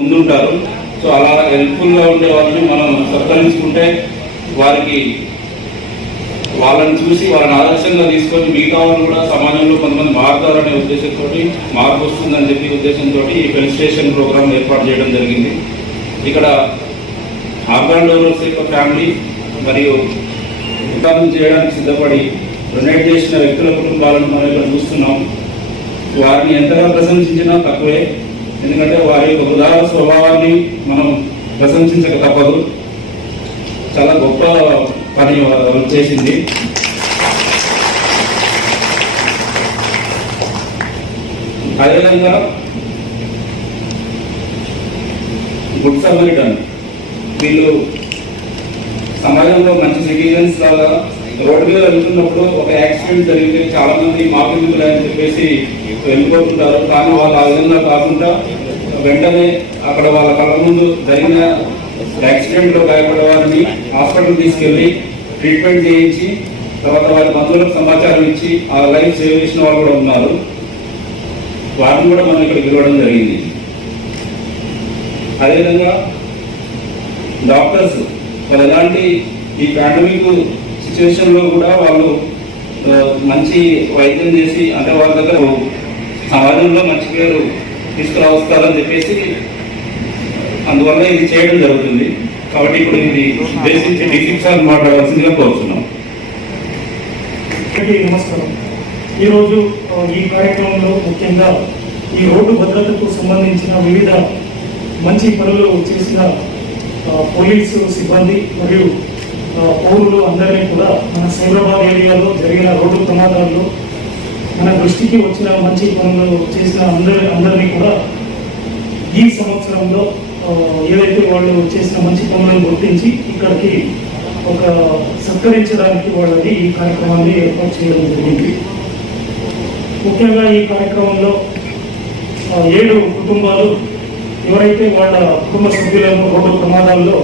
ముందుంటారు. సో అలా హెల్ప్ఫుల్గా ఉండే వాళ్ళని మనం సత్కరించుకుంటే వాళ్ళని చూసి వాళ్ళని ఆదర్శంగా తీసుకొని మిగతా వాళ్ళు కూడా సమాజంలో కొంతమంది మారుతారనే ఉద్దేశంతో మార్పు వస్తుందని చెప్పి ఉద్దేశంతో ఈ ఫెలిసిటేషన్ ప్రోగ్రామ్ ఏర్పాటు చేయడం జరిగింది. ఇక్కడ ఆర్గాన్ డోనర్స్ యొక్క ఫ్యామిలీ మరియు ఉత్పాదన చేయడానికి సిద్ధపడి డొనేట్ చేసిన వ్యక్తుల కుటుంబాలను మనం ఇక్కడ చూస్తున్నాం. వారిని ఎంతగా ప్రశంసించినా తక్కువే, ఎందుకంటే వారి యొక్క ఉదార స్వభావాన్ని మనం ప్రశంసించక తప్పదు. చాలా గొప్ప పని చేసింది. అదేవిధంగా గుడ్ సమరిటన్ వీళ్ళు సమాజంలో మంచి సిటిజన్స్ లాగా రోడ్డు మీద వెళ్తున్నప్పుడు ఒక యాక్సిడెంట్ జరిగితే చాలా మంది మాకెందుకులే అని చెప్పేసి వెళ్ళిపోతుంటారు. కానీ వాళ్ళు ఆ విధంగా కాకుండా వెంటనే అక్కడ వాళ్ళ కళ్ళ ముందు జరిగిన యాక్సిడెంట్లో గాయపడే వారిని హాస్పిటల్ తీసుకెళ్ళి ట్రీట్మెంట్ చేయించి తర్వాత వారి బంధువులకు సమాచారం ఇచ్చి ఆ లైఫ్ సేవ్ చేసిన వాళ్ళు కూడా ఉన్నారు. వారిని కూడా మనం ఇక్కడ పిలవడం జరిగింది. అదేవిధంగా డాక్టర్స్ వాళ్ళు ఎలాంటి ఈ పాండమిక్ సిచ్యువేషన్లో కూడా వాళ్ళు మంచి వైద్యం చేసి అంటే వాళ్ళ దగ్గర సమాజంలో మంచి పేరు తీసుకురావస్తారని చెప్పేసి అందువల్ల ఇది చేయడం జరుగుతుంది. కాబట్టి ఇప్పుడు ఇది ఉద్దేశించి డీసీపీ సార్ మాట్లాడాల్సిందిగా కోరుతున్నాం. నమస్కారం. ఈరోజు ఈ కార్యక్రమంలో ముఖ్యంగా ఈ రోడ్డు భద్రతకు సంబంధించిన వివిధ మంచి పనులు చేసిన పోలీసు సిబ్బంది మరియు పౌరులు అందరినీ కూడా మన సైబరాబాద్ ఏరియాలో జరిగిన రోడ్డు ప్రమాదాల్లో మన దృష్టికి వచ్చిన మంచి పనులు చేసిన అందరినీ కూడా ఈ సంవత్సరంలో ఏదైతే వాళ్ళు చేసిన మంచి పనులను గుర్తించి ఇక్కడికి ఒక సత్కరించడానికి వాళ్ళని ఈ కార్యక్రమాన్ని ఏర్పాటు చేయడం జరిగింది. ముఖ్యంగా ఈ కార్యక్రమంలో 7 కుటుంబాలు ఎవరైతే వాళ్ళ కుటుంబ సభ్యులను రోడ్డు ప్రమాదాల్లో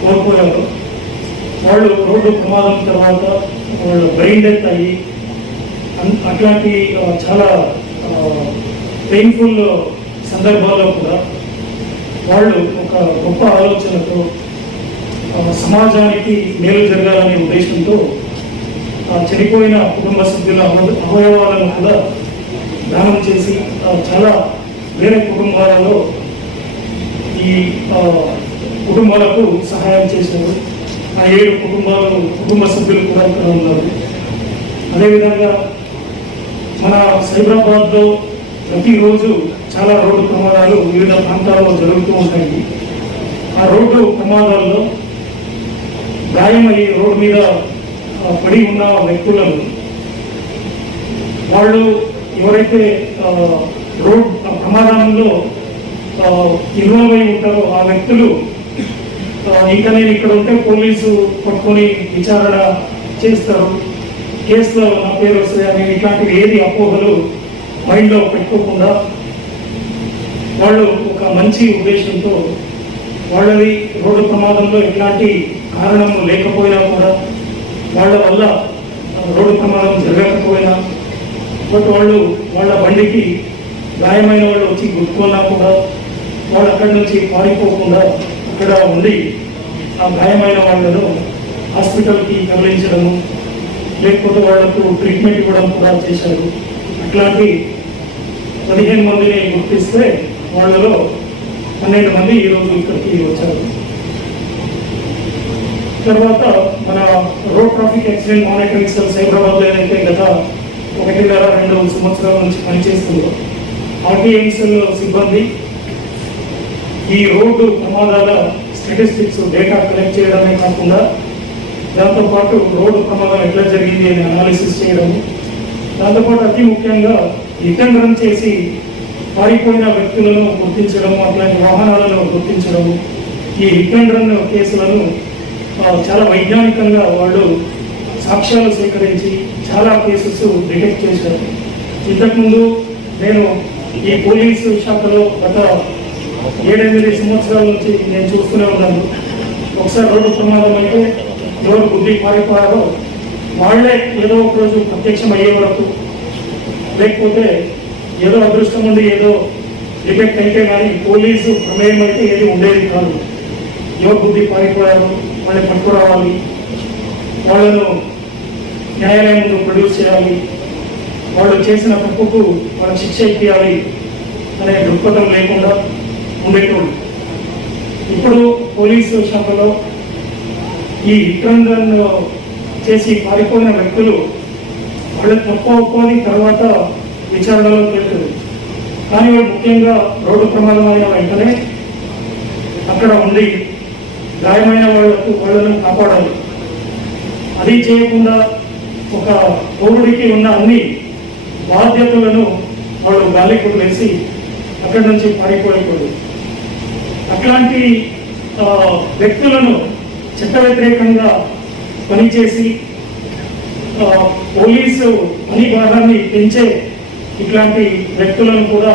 కోల్పోయారో వాళ్ళు రోడ్డు ప్రమాదం తర్వాత వాళ్ళు బ్రెయిన్ డెత్ అయ్యి అట్లాంటి చాలా పెయిన్ఫుల్ సందర్భాల్లో కూడా వాళ్ళు ఒక గొప్ప ఆలోచనతో సమాజానికి మేలు జరగాలనే ఉద్దేశంతో చనిపోయిన కుటుంబ సభ్యుల అవయవాలను కూడా దానం చేసి చాలా వేరే కుటుంబాలలో ఈ కుటుంబాలకు సహాయం చేశారు. ఆ 7 కుటుంబ సభ్యులు కూడా ఇక్కడ ఉన్నారు. అదేవిధంగా మన సైబరాబాద్లో ప్రతిరోజు చాలా రోడ్డు ప్రమాదాలు వివిధ ప్రాంతాల్లో జరుగుతూ ఉంటాయి. ఆ రోడ్డు ప్రమాదాల్లో గాయమయ్యి రోడ్డు మీద పడి ఉన్న వ్యక్తులను వాళ్ళు ఎవరైతే రోడ్ ప్రమాదంలో ఇన్వాల్వ్ అయి ఉంటారో ఆ వ్యక్తులు ఇంకా నేను ఇక్కడ ఉంటే పోలీసు పట్టుకొని విచారణ చేస్తారు, కేసులో నా పేరు వస్తాయని ఇట్లాంటివి ఏది అపోహలు మైండ్లో పెట్టుకోకుండా వాళ్ళు ఒక మంచి ఉద్దేశంతో వాళ్ళది రోడ్డు ప్రమాదంలో ఎట్లాంటి కారణం లేకపోయినా కూడా వాళ్ళ వల్ల రోడ్డు ప్రమాదం జరగకపోయినా బట్ వాళ్ళు వాళ్ళ బండికి గాయమైన వాళ్ళు వచ్చి గుర్తుకున్నా కూడా వాళ్ళు అక్కడి నుంచి పారిపోకుండా అక్కడ ఉండి ఆ గాయమైన వాళ్ళను హాస్పిటల్కి తరలించడము లేకపోతే వాళ్లకు ట్రీట్మెంట్ ఇవ్వడం కూడా చేశారు. అట్లాంటి 15 మందిని గుర్తిస్తే వాళ్ళలో 12 మంది ఈరోజు ఇక్కడికి వచ్చారు. తర్వాత మన road traffic accident monitoring cell సైబరాబాద్లో ఏదైతే గత 1.5-2 సంవత్సరాల నుంచి పనిచేస్తుందో ఆర్టీఎంసెల్ సిబ్బంది ఈ రోడ్డు ప్రమాదాల స్టాటిస్టిక్స్ డేటా కలెక్ట్ చేయడమే కాకుండా దాంతోపాటు రోడ్డు ప్రమాదం ఎట్లా జరిగింది అని అనాలిసిస్ చేయడం, దాంతోపాటు అతి ముఖ్యంగా రిటర్న్ రన్ చేసి పారిపోయిన వ్యక్తులను గుర్తించడము, అట్లాంటి వాహనాలను గుర్తించడము, ఈ రిటర్న్ రన్ కేసులను చాలా వైజ్ఞానికంగా వాళ్ళు సాక్ష్యాలు సేకరించి చాలా కేసెస్ డిటెక్ట్ చేశారు. ఇంతకుముందు నేను ఈ పోలీసు శాఖలో గత 7-8 సంవత్సరాల నుంచి నేను చూస్తూనే ఉన్నాను. ఒకసారి రోడ్డు ప్రమాదం అయితే ఎవరు బుద్ధి పారిపోయారో వాళ్లే ఏదో ఒక రోజు ప్రత్యక్షం అయ్యే వరకు, లేకపోతే ఏదో అదృష్టం ఉండి ఏదో డిటెక్ట్ అయితే కానీ పోలీసు ప్రమేయం అయితే ఏది ఉండేది కాదు. యువ బుద్ధి పారిపోయారు, వాళ్ళని పట్టుకురావాలి, వాళ్ళను న్యాయాలయం ముందు ప్రొడ్యూస్ చేయాలి, వాళ్ళు చేసిన తప్పుకు వాళ్ళ శిక్ష ఇప్పించాలి అనే దృక్పథం లేకుండా ఉండేటోళ్ళు. ఇప్పుడు పోలీసు శాఖలో ఈ విక్రందన్ చేసి పారిపోయిన వ్యక్తులు వాళ్ళు తప్పు ఒప్పుకొని తర్వాత విచారణలో తేలుతుంది. కానీ వాళ్ళు ముఖ్యంగా రోడ్డు ప్రమాదం అయిన వెంటనే అక్కడ ఉండి గాయమైన వాళ్ళను కాపాడాలి. అది చేయకుండా ఒక పౌరుడికి ఉన్న అన్ని బాధ్యతలను వాళ్ళు గాలికి వదిలేసి అక్కడి నుంచి పారిపోయేవాడు. అట్లాంటి వ్యక్తులను చట్ట వ్యతిరేకంగా పనిచేసి పోలీసు పని భారాన్ని పెంచే ఇట్లాంటి వ్యక్తులను కూడా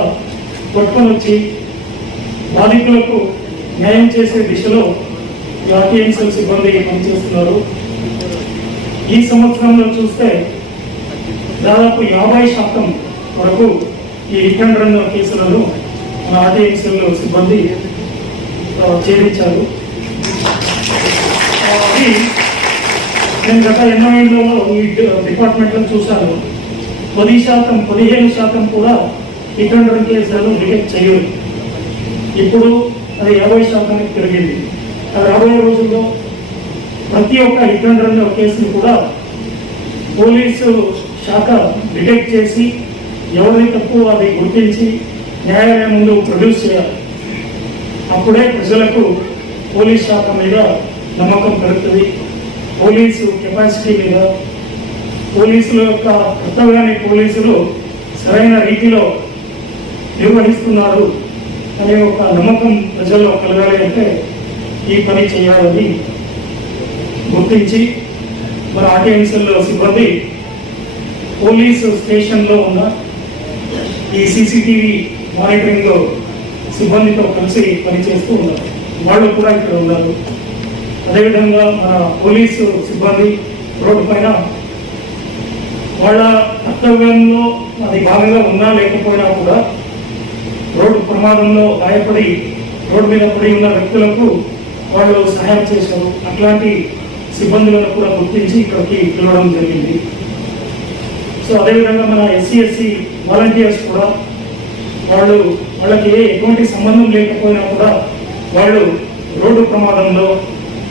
పట్టుకొని వచ్చి బాధితులకు న్యాయం చేసే దిశలో ఆర్టీఎంసీఎల్ సిబ్బంది పనిచేస్తున్నారు. ఈ సంవత్సరంలో చూస్తే దాదాపు 50% వరకు ఈ రిటర్న్ రన్ కేసులను మన ఆర్టీఎంసీఎల్ సిబ్బంది ఛేదించారు. అది నేను గత 8 ఏళ్లలో ఈ డిపార్ట్మెంట్లో చూశాను. 15% కూడా రిటర్న్ రన్ కేసులను డిటెక్ట్ చేయరు. ఇప్పుడు అది 50% పెరిగింది. అది రాబోయే రోజుల్లో ప్రతి ఒక్క రిటర్న్ రన్ కేసును కూడా పోలీసు శాఖ డిటెక్ట్ చేసి ఎవరి తప్పు అది గుర్తించి న్యాయాలయం ముందు ప్రొడ్యూస్ చేయాలి. అప్పుడే ప్రజలకు పోలీస్ శాఖ మీద నమ్మకం పెరుగుతుంది. పోలీసు కెపాసిటీ మీద, పోలీసుల యొక్క కర్తవ్యాన్ని పోలీసులు సరైన రీతిలో నిర్వహిస్తున్నారు అనే ఒక నమ్మకం ప్రజల్లో కలగాలి అంటే ఈ పని చేయాలని గుర్తించి మన ఆర్టీఎంసీఎల్ సిబ్బంది పోలీసు స్టేషన్లో ఉన్న ఈ సీసీటీవీ మానిటరింగ్ సిబ్బందితో కలిసి పనిచేస్తూ ఉన్నారు. వాళ్ళు కూడా ఇక్కడ ఉన్నారు. అదేవిధంగా మన పోలీసు సిబ్బంది రోడ్డు పైన వాళ్ళ కర్తవ్యంలో అది భాగంగా ఉన్నా లేకపోయినా కూడా రోడ్డు ప్రమాదంలో గాయపడి రోడ్డు మీద పడి ఉన్న వ్యక్తులకు వాళ్ళు సహాయం చేశారు. అట్లాంటి సిబ్బందులను కూడా గుర్తించి ఇక్కడికి పిలవడం జరిగింది. సో అదేవిధంగా మన ఎస్సీ వాలంటీర్స్ కూడా వాళ్ళకి ఎటువంటి సంబంధం లేకపోయినా కూడా వాళ్ళు రోడ్డు ప్రమాదంలో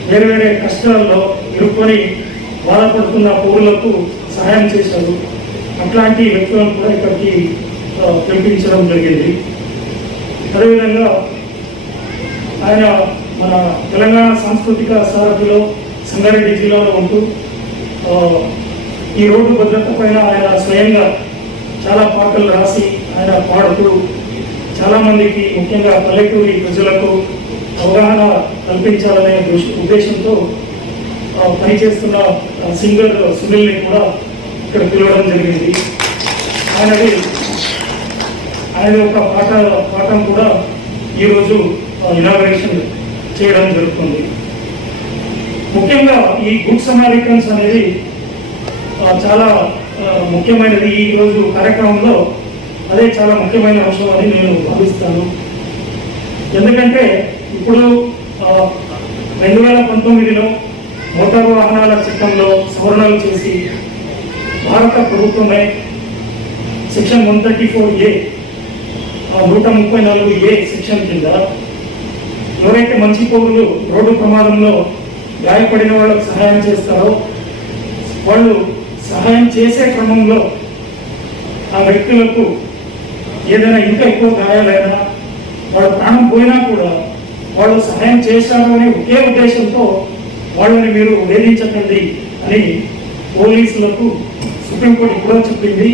వేరే వేరే కష్టాల్లో ఇరుక్కొని బాధపడుతున్న పౌరులకు సహాయం చేశారు. అట్లాంటి వ్యక్తులను కూడా ఇక్కడికి పిలిపించడం జరిగింది. అదేవిధంగా ఆయన మన తెలంగాణ సాంస్కృతిక సారథిలో సంగారెడ్డి జిల్లాలో ఉంటూ ఈ రోడ్డు భద్రత పైన ఆయన స్వయంగా చాలా పాటలు రాసి ఆయన పాడుతూ చాలామందికి ముఖ్యంగా పల్లెటూరి ప్రజలకు అవగాహన కల్పించాలనే ఉద్దేశంతో పనిచేస్తున్న సింగర్ సునీల్ని కూడా ఇక్కడ పిలవడం జరిగింది. ఆయన ఒక పాఠం కూడా ఈరోజు ఇనాగరేషన్ చేయడం జరుగుతుంది. ముఖ్యంగా ఈ గుడ్ సమారిటన్స్ అనేది చాలా ముఖ్యమైనది. ఈ రోజు కార్యక్రమంలో అదే చాలా ముఖ్యమైన అంశం అని నేను భావిస్తాను. ఎందుకంటే ఇప్పుడు 2019లో మోటారు వాహనాల చట్టంలో సవరణలు చేసి భారత ప్రభుత్వమే సెక్షన్ 134A 134A సెక్షన్ కింద ఎవరైతే మంచి పౌరులు రోడ్డు ప్రమాదంలో గాయపడిన వాళ్ళకు సహాయం చేస్తారో వాళ్ళు సహాయం చేసే క్రమంలో ఆ వ్యక్తులకు ఏదైనా ఇంకా ఎక్కువ గాయాలైనా వాళ్ళ ప్రాణం పోయినా కూడా వాళ్ళు సహాయం చేశారు అనే ఒకే ఉద్దేశంతో వాళ్ళని మీరు వేధించకండి అని పోలీసులకు సుప్రీంకోర్టు కూడా చెప్పింది.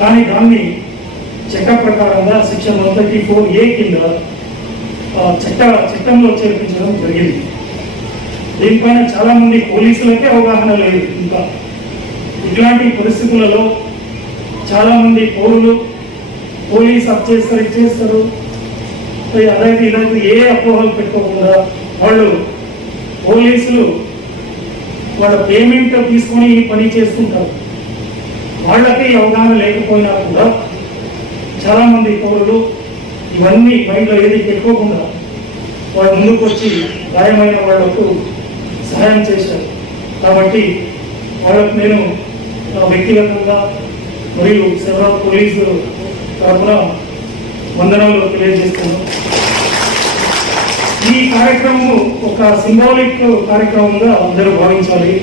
కానీ దాన్ని చట్ట ప్రకారంగా సెక్షన్ 134A కింద చట్టంలో చేర్పించడం జరిగింది. దీనిపైన చాలా మంది పోలీసులకే అవగాహన లేదు. ఇంకా ఇట్లాంటి పరిస్థితులలో చాలా మంది పౌరులు పోలీసు ఇచ్చేస్తారు అదైతే ఇలాంటి ఏ అపోహలు పెట్టుకోకుండా వాళ్ళు పోలీసులు వాళ్ళ పేమెంట్ తీసుకొని ఈ పని చేస్తుంటారు. వాళ్ళకి అవగాహన లేకపోయినా కూడా చాలా మంది పౌరులు ఇవన్నీ మైండ్లో ఏది పెట్టుకోకుండా వాళ్ళు ముందుకు వచ్చి గాయమైన వాళ్లకు సహాయం చేశారు. కాబట్టి వాళ్ళకు నేను వ్యక్తిగతంగా మరియు సెవెరల్ పోలీసు తరఫున వందనాలు తెలియజేస్తాను. ఈ కార్యక్రమం ఒక సింబాలిక్ కార్యక్రమంగా అందరూ భావించాలి.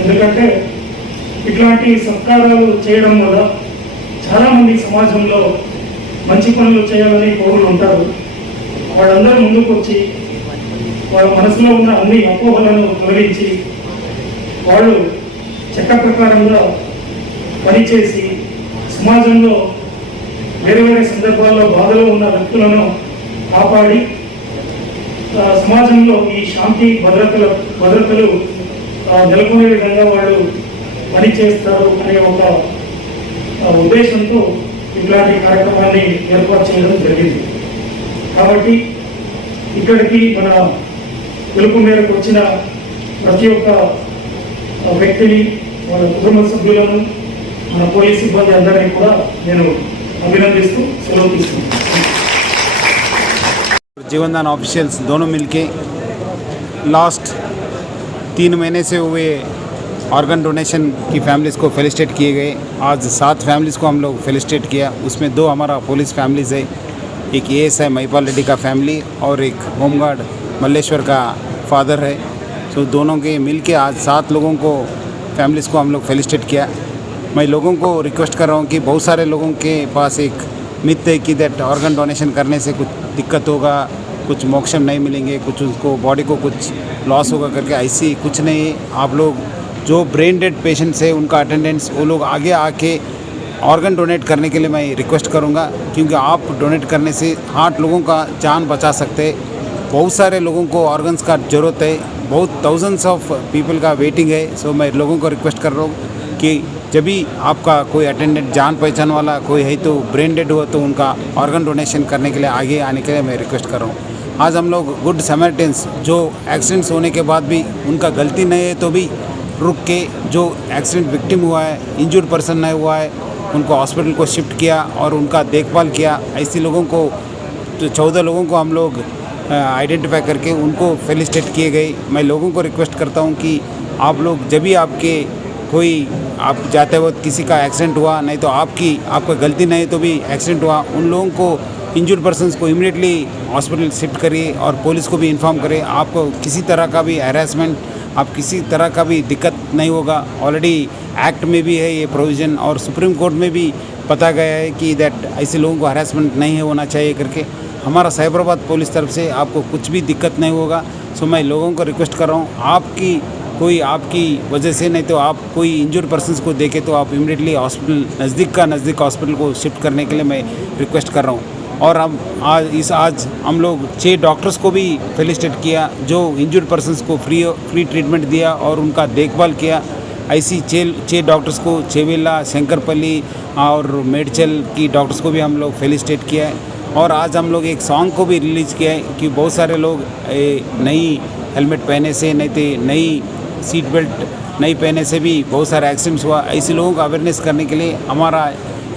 ఎందుకంటే ఇట్లాంటి సత్కారాలు చేయడం వల్ల చాలామంది సమాజంలో మంచి పనులు చేయాలని పౌరులు ఉంటారు. వాళ్ళందరూ ముందుకు వచ్చి వాళ్ళ మనసులో ఉన్న అన్ని అపోహలను తొలగించి వాళ్ళు చట్ట ప్రకారంగా పనిచేసి సమాజంలో వేరే వేరే సందర్భాల్లో బాధలో ఉన్న వ్యక్తులను కాపాడి సమాజంలో ఈ శాంతి భద్రతలు నెలకొనే విధంగా వాళ్ళు పనిచేస్తారు అనే ఒక ఉద్దేశంతో ఇట్లాంటి కార్యక్రమాన్ని ఏర్పాటు చేయడం జరిగింది. కాబట్టి ఇక్కడికి మన పిలుపు మేరకు వచ్చిన ప్రతి ఒక్క వ్యక్తిని, వాళ్ళ కుటుంబ సభ్యులను, మన పోలీస్ సిబ్బంది అందరినీ కూడా నేను అభినందిస్తూ సెలవు తీసుకుంటున్నాను. जीवनदान ऑफिशियल्स दोनों मिलके लास्ट 3 महीने से हुए ऑर्गन डोनेशन की फैमिलीज़ को फेलिसिटेट किए गए। आज 7 फैमिलीज़ को हम लोग फेलिसिटेट किया। उसमें 2 हमारा पुलिस फैमिलीज़ है, एक ASI महिपाल रेड्डी का फैमिली और एक होमगार्ड मल्लेश्वर का फादर है। सो दोनों के मिल के आज 7 लोगों को फैमिलीज़ को हम लोग फेलिसिटेट किया। मैं लोगों को रिक्वेस्ट कर रहा हूँ कि बहुत सारे लोगों के पास एक मिथ है कि दैट ऑर्गन डोनेशन करने से कुछ दिक्कत होगा, कुछ मोक्षम नहीं मिलेंगे, कुछ उसको बॉडी को कुछ लॉस होगा करके। ऐसी कुछ नहीं है। आप लोग जो ब्रेन डेड पेशेंट्स है उनका अटेंडेंस वो लोग आगे आके ऑर्गन डोनेट करने के लिए मैं रिक्वेस्ट करूंगा, क्योंकि आप डोनेट करने से 8 लोगों का जान बचा सकते हैं। बहुत सारे लोगों को ऑर्गन्स का ज़रूरत है, बहुत थाउजेंड्स ऑफ पीपल का वेटिंग है। सो मैं लोगों को रिक्वेस्ट कर रहा हूँ कि जब भी आपका कोई अटेंडेंट जान पहचान वाला कोई है तो ब्रेन डेड हुआ तो उनका ऑर्गन डोनेशन करने के लिए आगे आने के लिए मैं रिक्वेस्ट कर रहा हूँ। आज हम लोग गुड समैरिटन्स जो एक्सीडेंट्स होने के बाद भी उनका गलती नहीं है तो भी रुक के जो एक्सीडेंट विक्टिम हुआ है, इंजर्ड पर्सन नहीं हुआ है, उनको हॉस्पिटल को शिफ्ट किया और उनका देखभाल किया। ऐसे लोगों को 14 लोगों को हम लोग आइडेंटिफाई करके उनको फेलिसिटेट किए गए। मैं लोगों को रिक्वेस्ट करता हूँ कि आप लोग जब भी आपके कोई आप जाते वक्त किसी का एक्सीडेंट हुआ, नहीं तो आपका गलती नहीं तो भी एक्सीडेंट हुआ, उन लोगों को इंजर्ड पर्सन्स को इमीडिएटली हॉस्पिटल शिफ्ट करिए और पुलिस को भी इन्फॉर्म करें। आपको किसी तरह का भी हैरेसमेंट, आप किसी तरह का भी दिक्कत नहीं होगा। ऑलरेडी एक्ट में भी है ये प्रोविज़न और सुप्रीम कोर्ट में भी पता गया है कि दैट ऐसे लोगों को हैरेसमेंट नहीं होना चाहिए करके। हमारा साइबराबाद पुलिस तरफ से आपको कुछ भी दिक्कत नहीं होगा। सो मैं लोगों को रिक्वेस्ट कर रहा हूँ, आपकी वजह से नहीं तो आप कोई इंजर्ड पर्सन्स को देखे तो आप इमीडिएटली हॉस्पिटल नज़दीक हॉस्पिटल को शिफ्ट करने के लिए मैं रिक्वेस्ट कर रहा हूँ। और हम आज हम लोग 6 डॉक्टर्स को भी फेलिसिटेट किया जो इंजर्ड पर्सन्स को फ्री ट्रीटमेंट दिया और उनका देखभाल किया। ऐसी 6 डॉक्टर्स को चेवेला, शंकरपल्ली और मेडचल की डॉक्टर्स को भी हम लोग फेलिसिटेट किया है। और आज हम लोग एक सॉन्ग को भी रिलीज़ किया है कि बहुत सारे लोग नई हेलमेट पहने से, नहीं तो नई सीट बेल्ट नहीं पहने से भी बहुत सारे एक्सीडेंट्स हुआ। ऐसे लोगों को अवेयरनेस करने के लिए हमारा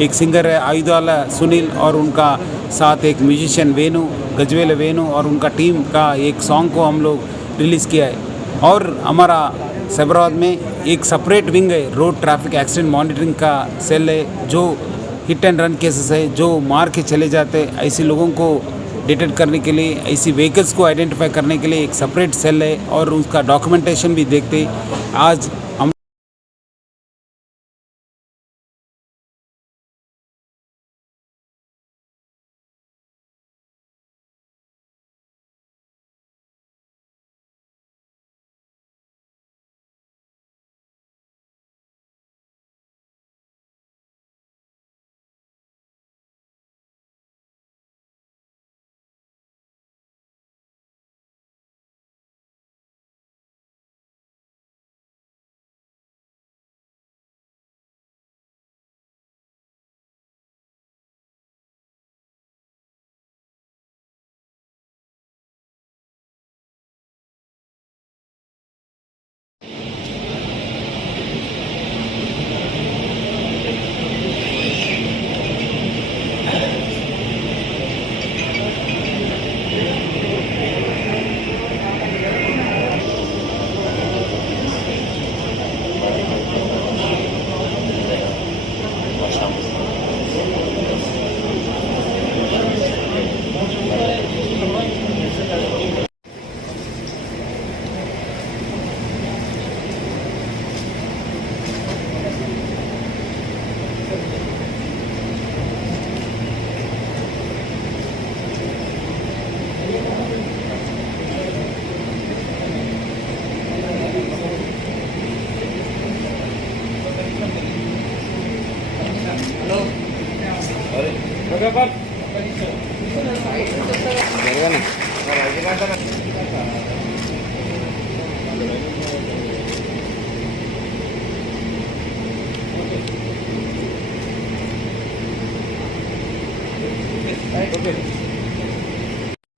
एक सिंगर है आयुधाला सुनील और उनका साथ एक म्यूजिशियन गजवेल वेणु और उनका टीम का एक सॉन्ग को हम लोग रिलीज़ किया है। और हमारा साइबराबाद में एक सेपरेट विंग है, रोड ट्रैफिक एक्सीडेंट मॉनिटरिंग का सेल है, जो हिट एंड रन केसेस है, जो मार के चले जाते ऐसे लोगों को डिटेक्ट करने के लिए, ऐसी व्हीकल्स को आइडेंटिफाई करने के लिए एक सेपरेट सेल है और उसका डॉक्यूमेंटेशन भी देखते आज हम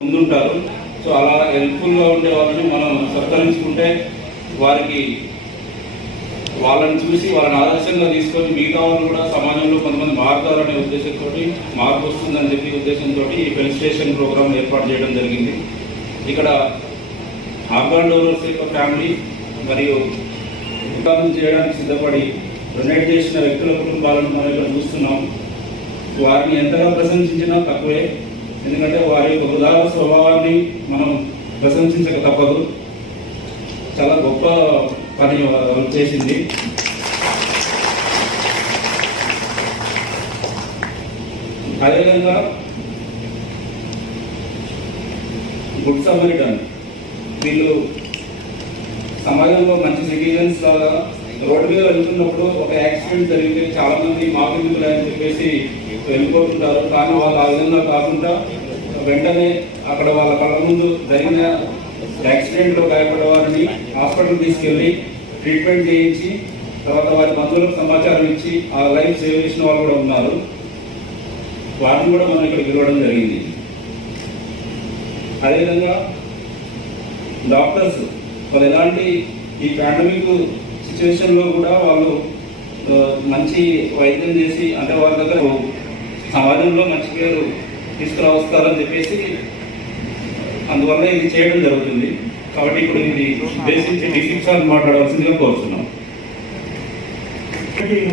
ముందుంటారు. సో అలా హెల్ప్ఫుల్గా ఉండే వాళ్ళని మనం సత్కరించుకుంటే వాళ్ళని చూసి వాళ్ళని ఆదర్శంగా తీసుకొని మిగతా వాళ్ళు కూడా సమాజంలో కొంతమంది మారుతారనే ఉద్దేశంతో మార్పు వస్తుందని చెప్పి ఉద్దేశంతో ఈ ఫెలిసిటేషన్ ప్రోగ్రామ్ ఏర్పాటు చేయడం జరిగింది. ఇక్కడ ఆర్గాన్ డోనర్స్ యొక్క ఫ్యామిలీ మరియు ఉత్పాదన చేయడానికి సిద్ధపడి డొనేట్ చేసిన వ్యక్తుల కుటుంబాలను మనం ఇక్కడ చూస్తున్నాం. వారిని ఎంతగా ప్రశంసించినా తక్కువే, ఎందుకంటే వారి యొక్క ఉదార స్వభావాన్ని మనం ప్రశంసించక తప్పదు. చాలా గొప్ప పని చేసింది. అదేవిధంగా గుడ్ సమరిటన్ వీళ్ళు సమాజంలో మంచి సిటిజన్స్ లాగా రోడ్డు మీద వెళ్తున్నప్పుడు ఒక యాక్సిడెంట్ జరిగితే చాలా మంది మాకెందుకులే అని చెప్పేసి వెళ్ళిపోతుంటారు. కానీ వాళ్ళు ఆ విధంగా కాకుండా వెంటనే అక్కడ వాళ్ళ కళ్ళ ముందు జరిగిన యాక్సిడెంట్లో గాయపడే వారిని హాస్పిటల్ తీసుకెళ్ళి ట్రీట్మెంట్ చేయించి తర్వాత వారి బంధువులకు సమాచారం ఇచ్చి ఆ లైఫ్ సేవ్ చేసిన వాళ్ళు కూడా ఉన్నారు. వారిని కూడా మనం ఇక్కడ పిలవడం జరిగింది. అదేవిధంగా డాక్టర్స్ వాళ్ళు ఎలాంటి ఈ పాండమిక్ సిచ్యువేషన్లో కూడా వాళ్ళు మంచి వైద్యం చేసి అంటే వాళ్ళ దగ్గర సమాజంలో మంచి పేరు తీసుకురావస్తారని చెప్పేసి అందువల్ల ఇది చేయడం జరుగుతుంది. కాబట్టి ఇప్పుడు ఇది ఉద్దేశించి డిస్ట్రిక్ట్ సార్ మాట్లాడవలసిందిగా కోరుతున్నాం.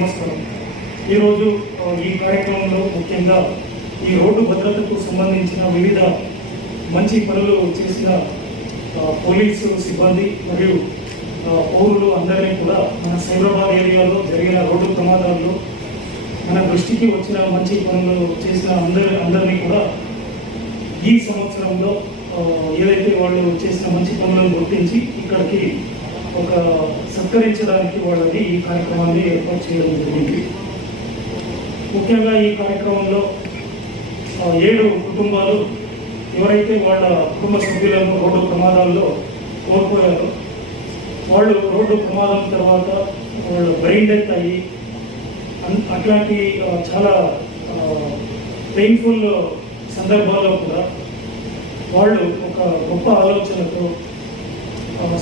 నమస్కారం. ఈరోజు ఈ కార్యక్రమంలో ముఖ్యంగా ఈ రోడ్డు భద్రతకు సంబంధించిన వివిధ మంచి పనులు చేసిన పోలీసు సిబ్బంది మరియు పౌరులు అందరినీ కూడా మన సైబరాబాద్ ఏరియాలో జరిగిన రోడ్డు ప్రమాదాల్లో మన దృష్టికి వచ్చిన మంచి పనులు చేసిన అందరినీ కూడా ఈ సంవత్సరంలో ఏదైతే వాళ్ళు చేసిన మంచి పనులను గుర్తించి ఇక్కడికి ఒక సత్కరించడానికి వాళ్ళని ఈ కార్యక్రమాన్ని ఏర్పాటు చేయడం జరిగింది. ముఖ్యంగా ఈ కార్యక్రమంలో 7 కుటుంబాలు ఎవరైతే వాళ్ళ కుటుంబ సభ్యులను రోడ్డు ప్రమాదాల్లో కోల్పోయారో వాళ్ళు రోడ్డు ప్రమాదం తర్వాత వాళ్ళు బ్రెయిన్ డెత్ అయ్యి అట్లాంటి చాలా పెయిన్ఫుల్ సందర్భాల్లో కూడా వాళ్ళు ఒక గొప్ప ఆలోచనతో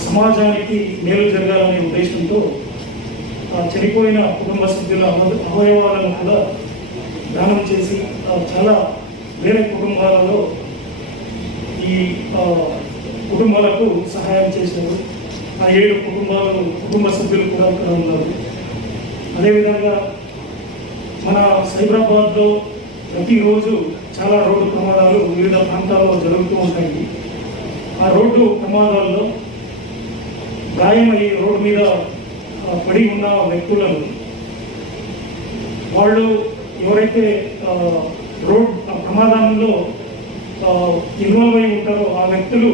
సమాజానికి మేలు జరగాలనే ఉద్దేశంతో చనిపోయిన కుటుంబ సభ్యుల అవయవాలను కూడా దానం చేసి చాలా వేరే కుటుంబాలలో ఈ కుటుంబాలకు సహాయం చేశారు. ఆ 7 కుటుంబ సభ్యులు కూడా ఇక్కడ ఉన్నారు. అదేవిధంగా మన సైబరాబాద్లో ప్రతిరోజు చాలా రోడ్డు ప్రమాదాలు వివిధ ప్రాంతాల్లో జరుగుతూ ఉంటాయి. ఆ రోడ్డు ప్రమాదాల్లో గాయమయ్యి రోడ్డు మీద పడి ఉన్న వ్యక్తులను వాళ్ళు ఎవరైతే రోడ్ ప్రమాదంలో ఇన్వాల్వ్ అయి ఉంటారో ఆ వ్యక్తులు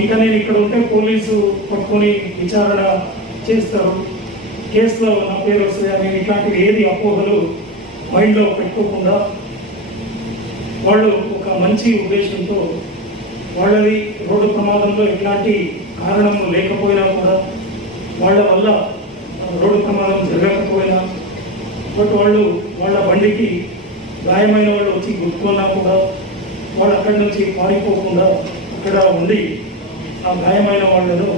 ఇంకా నేను ఇక్కడ ఉంటే పోలీసు పట్టుకొని విచారణ చేస్తారు, కేసులో నా పేరు వస్తాయని ఇట్లాంటివి ఏది అపోహలు మైండ్లో పెట్టుకోకుండా వాళ్ళు ఒక మంచి ఉద్దేశంతో వాళ్ళది రోడ్డు ప్రమాదంలో ఎట్లాంటి కారణం లేకపోయినా కూడా వాళ్ళ వల్ల రోడ్డు ప్రమాదం జరగకపోయినా బట్ వాళ్ళు వాళ్ళ బండికి గాయమైన వాళ్ళు వచ్చి గుర్తుకున్నా కూడా వాళ్ళు అక్కడి నుంచి పారిపోకుండా అక్కడ ఉండి ఆ గాయమైన వాళ్ళను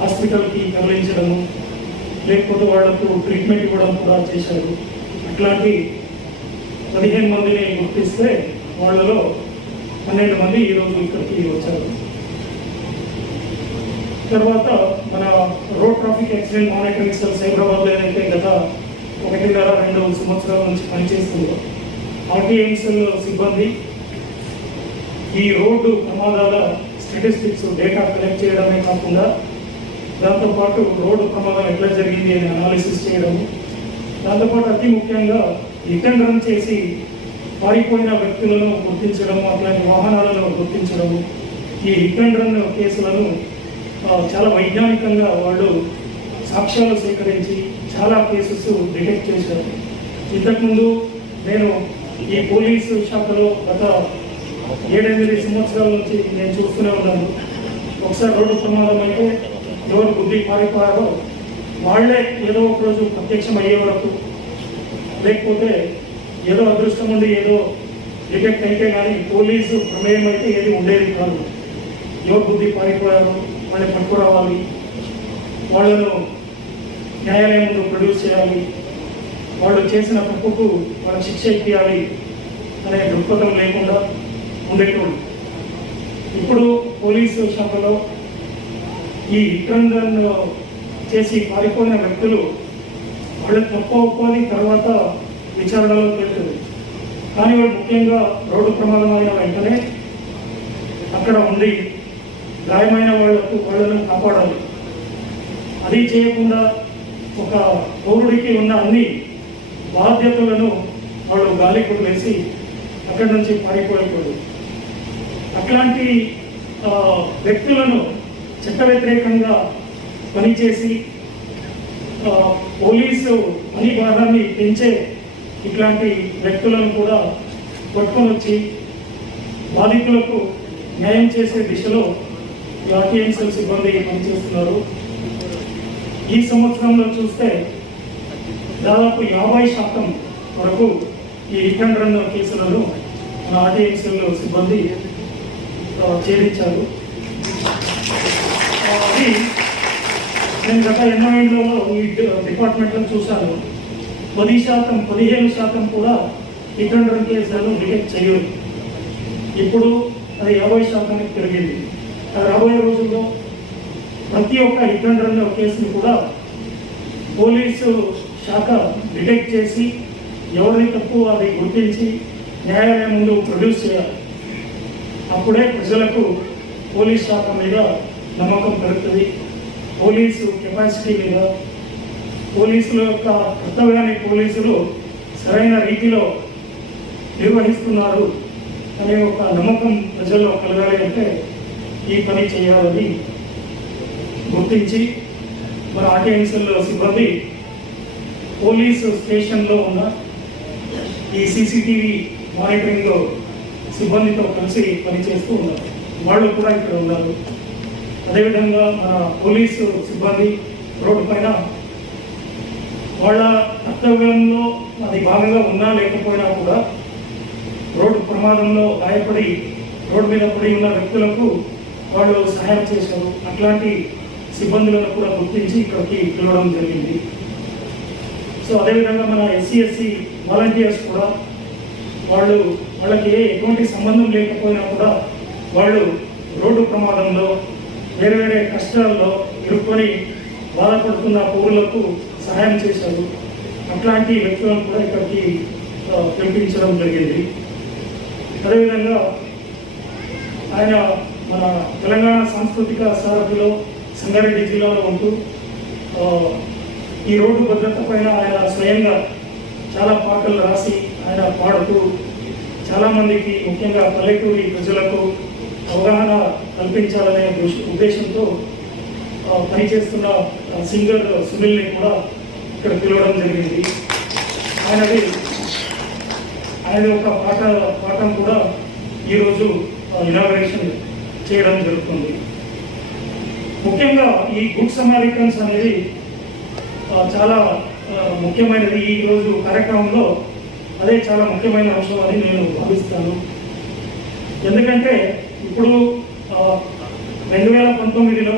హాస్పిటల్కి తరలించడము లేకపోతే వాళ్లకు ట్రీట్మెంట్ ఇవ్వడం కూడా చేశారు. అట్లాంటి 15 మందిని గుర్తిస్తే వాళ్ళలో 12 మంది ఈరోజు ఇక్కడికి వచ్చారు. తర్వాత మన road traffic accident monitoring cell సైబరాబాద్లో ఏదైతే గత 1.5-2 సంవత్సరాల నుంచి పనిచేస్తుందో ఆర్టీఐ సెల్ సిబ్బంది ఈ రోడ్డు ప్రమాదాల స్టాటిస్టిక్స్ డేటా కలెక్ట్ చేయడమే కాకుండా దాంతోపాటు రోడ్డు ప్రమాదం ఎట్లా జరిగింది అని అనాలిసిస్ చేయడం, దాంతోపాటు అతి ముఖ్యంగా హిట్ అండ్ రన్ చేసి పారిపోయిన వ్యక్తులను గుర్తించడము, అట్లాంటి వాహనాలను గుర్తించడము, ఈ హిట్ అండ్ రన్ కేసులను చాలా వైజ్ఞానికంగా వాళ్ళు సాక్ష్యాలు సేకరించి చాలా కేసెస్ డిటెక్ట్ చేశారు. ఇంతకుముందు నేను ఈ పోలీసు శాఖలో గత 7-8 సంవత్సరాల నుంచి నేను చూస్తూనే ఉన్నాను. ఒకసారి రోడ్డు ప్రమాదం అయితే ఎవరు బుద్ధి పారిపోయారో వాళ్ళే ఏదో ఒక రోజు ప్రత్యక్షం అయ్యే వరకు, లేకపోతే ఏదో అదృష్టం ఉండి ఏదో డిటెక్ట్ అయితే కానీ పోలీసు ప్రమేయం అయితే ఏది ఉండేది కాదు. ఎవరు బుద్ధి పారిపోయారో వాళ్ళని పట్టుకురావాలి, వాళ్ళను న్యాయాలయం ముందు ప్రొడ్యూస్ చేయాలి, వాళ్ళు చేసిన తప్పుకు వాళ్ళకి శిక్ష ఇప్పించాలి అనే దృక్పథం లేకుండా ఉండేటోళ్ళు. ఇప్పుడు పోలీసు శాఖలో ఈ విక్రందన్ చేసి పారిపోయిన వ్యక్తులు వాళ్ళు తప్పు ఒప్పుకొని తర్వాత విచారణలో తెలుస్తుంది. కానీ వాళ్ళు ముఖ్యంగా రోడ్డు ప్రమాదం అయిన వెంటనే అక్కడ ఉండి గాయమైన వాళ్ళను కాపాడాలి. అది చేయకుండా ఒక పౌరుడికి ఉన్న అన్ని బాధ్యతలను వాళ్ళు గాలి కొట్టేసి అక్కడి నుంచి పారిపోయేవాడు. అట్లాంటి వ్యక్తులను చట్ట వ్యతిరేకంగా పనిచేసి పోలీసు పని భారాన్ని పెంచే ఇట్లాంటి వ్యక్తులను కూడా పట్టుకొని వచ్చి బాధితులకు న్యాయం చేసే దిశలో ఆర్టీఎంసీఎల్ సిబ్బంది పనిచేస్తున్నారు. ఈ సంవత్సరంలో చూస్తే దాదాపు 50% వరకు ఈ విక్రందన్ కేసులను మన ఆర్టీఎంసీఎల్ సిబ్బంది ఛేదించారు. అది నేను గత 8 ఏళ్లలో ఈ డిపార్ట్మెంట్లో చూశాను. 15% కూడా విక్రందన్ కేసులను డిటెక్ట్ చేయరు. ఇప్పుడు అది 50% పెరిగింది. రాబోయే రోజుల్లో ప్రతి ఒక్క విక్రందన్ కేసును కూడా పోలీసు శాఖ డిటెక్ట్ చేసి ఎవరి తప్పు అది గుర్తించి న్యాయాలయం ముందు ప్రొడ్యూస్ చేయాలి. అప్పుడే ప్రజలకు పోలీస్ శాఖ మీద నమ్మకం పెరుగుతుంది. పోలీసు కెపాసిటీ మీద, పోలీసుల యొక్క కర్తవ్యాన్ని పోలీసులు సరైన రీతిలో నిర్వహిస్తున్నారు అనే ఒక నమ్మకం ప్రజల్లో కలగాలి అంటే ఈ పని చేయాలని గుర్తించి మన ఆర్టీఎంసీఎల్ సిబ్బంది పోలీసు స్టేషన్లో ఉన్న ఈ సీసీటీవీ మానిటరింగ్ సిబ్బందితో కలిసి పనిచేస్తూ ఉన్నారు. వాళ్ళు కూడా ఇక్కడ ఉన్నారు. అదేవిధంగా మన పోలీసు సిబ్బంది రోడ్డు పైన వాళ్ళ కర్తవ్యంలో అది భాగంగా ఉన్నా లేకపోయినా కూడా రోడ్డు ప్రమాదంలో గాయపడి రోడ్డు మీద పడి ఉన్న వ్యక్తులకు వాళ్ళు సహాయం చేశారు. అట్లాంటి సిబ్బందులను కూడా గుర్తించి ఇక్కడికి పిలవడం జరిగింది. సో అదేవిధంగా మన ఎస్సీ వాలంటీర్స్ కూడా వాళ్ళకి ఎటువంటి సంబంధం లేకపోయినా కూడా వాళ్ళు రోడ్డు ప్రమాదంలో వేరే వేరే కష్టాల్లో ఇరుక్కొని బాధపడుతున్న పౌరులకు సహాయం చేశారు. అట్లాంటి వ్యక్తులను కూడా ఇక్కడికి పిలిపించడం జరిగింది. అదేవిధంగా ఆయన మన తెలంగాణ సాంస్కృతిక సారథిలో సంగారెడ్డి జిల్లాలో ఉంటూ ఈ రోడ్డు భద్రత పైన ఆయన స్వయంగా చాలా పాటలు రాసి ఆయన పాడుతూ చాలామందికి ముఖ్యంగా పల్లెటూరి ప్రజలకు అవగాహన కల్పించాలనే ఉద్దేశంతో పనిచేస్తున్న సింగర్ సునీల్ని కూడా ఇక్కడ పిలవడం జరిగింది. ఆయన ఒక పాఠం కూడా ఈరోజు ఇనాగరేషన్ చేయడం జరుగుతుంది. ముఖ్యంగా ఈ గుడ్ సమారిటన్స్ అనేది చాలా ముఖ్యమైనది. ఈరోజు కార్యక్రమంలో అదే చాలా ముఖ్యమైన అంశం అని నేను భావిస్తాను. ఎందుకంటే ఇప్పుడు 2019లో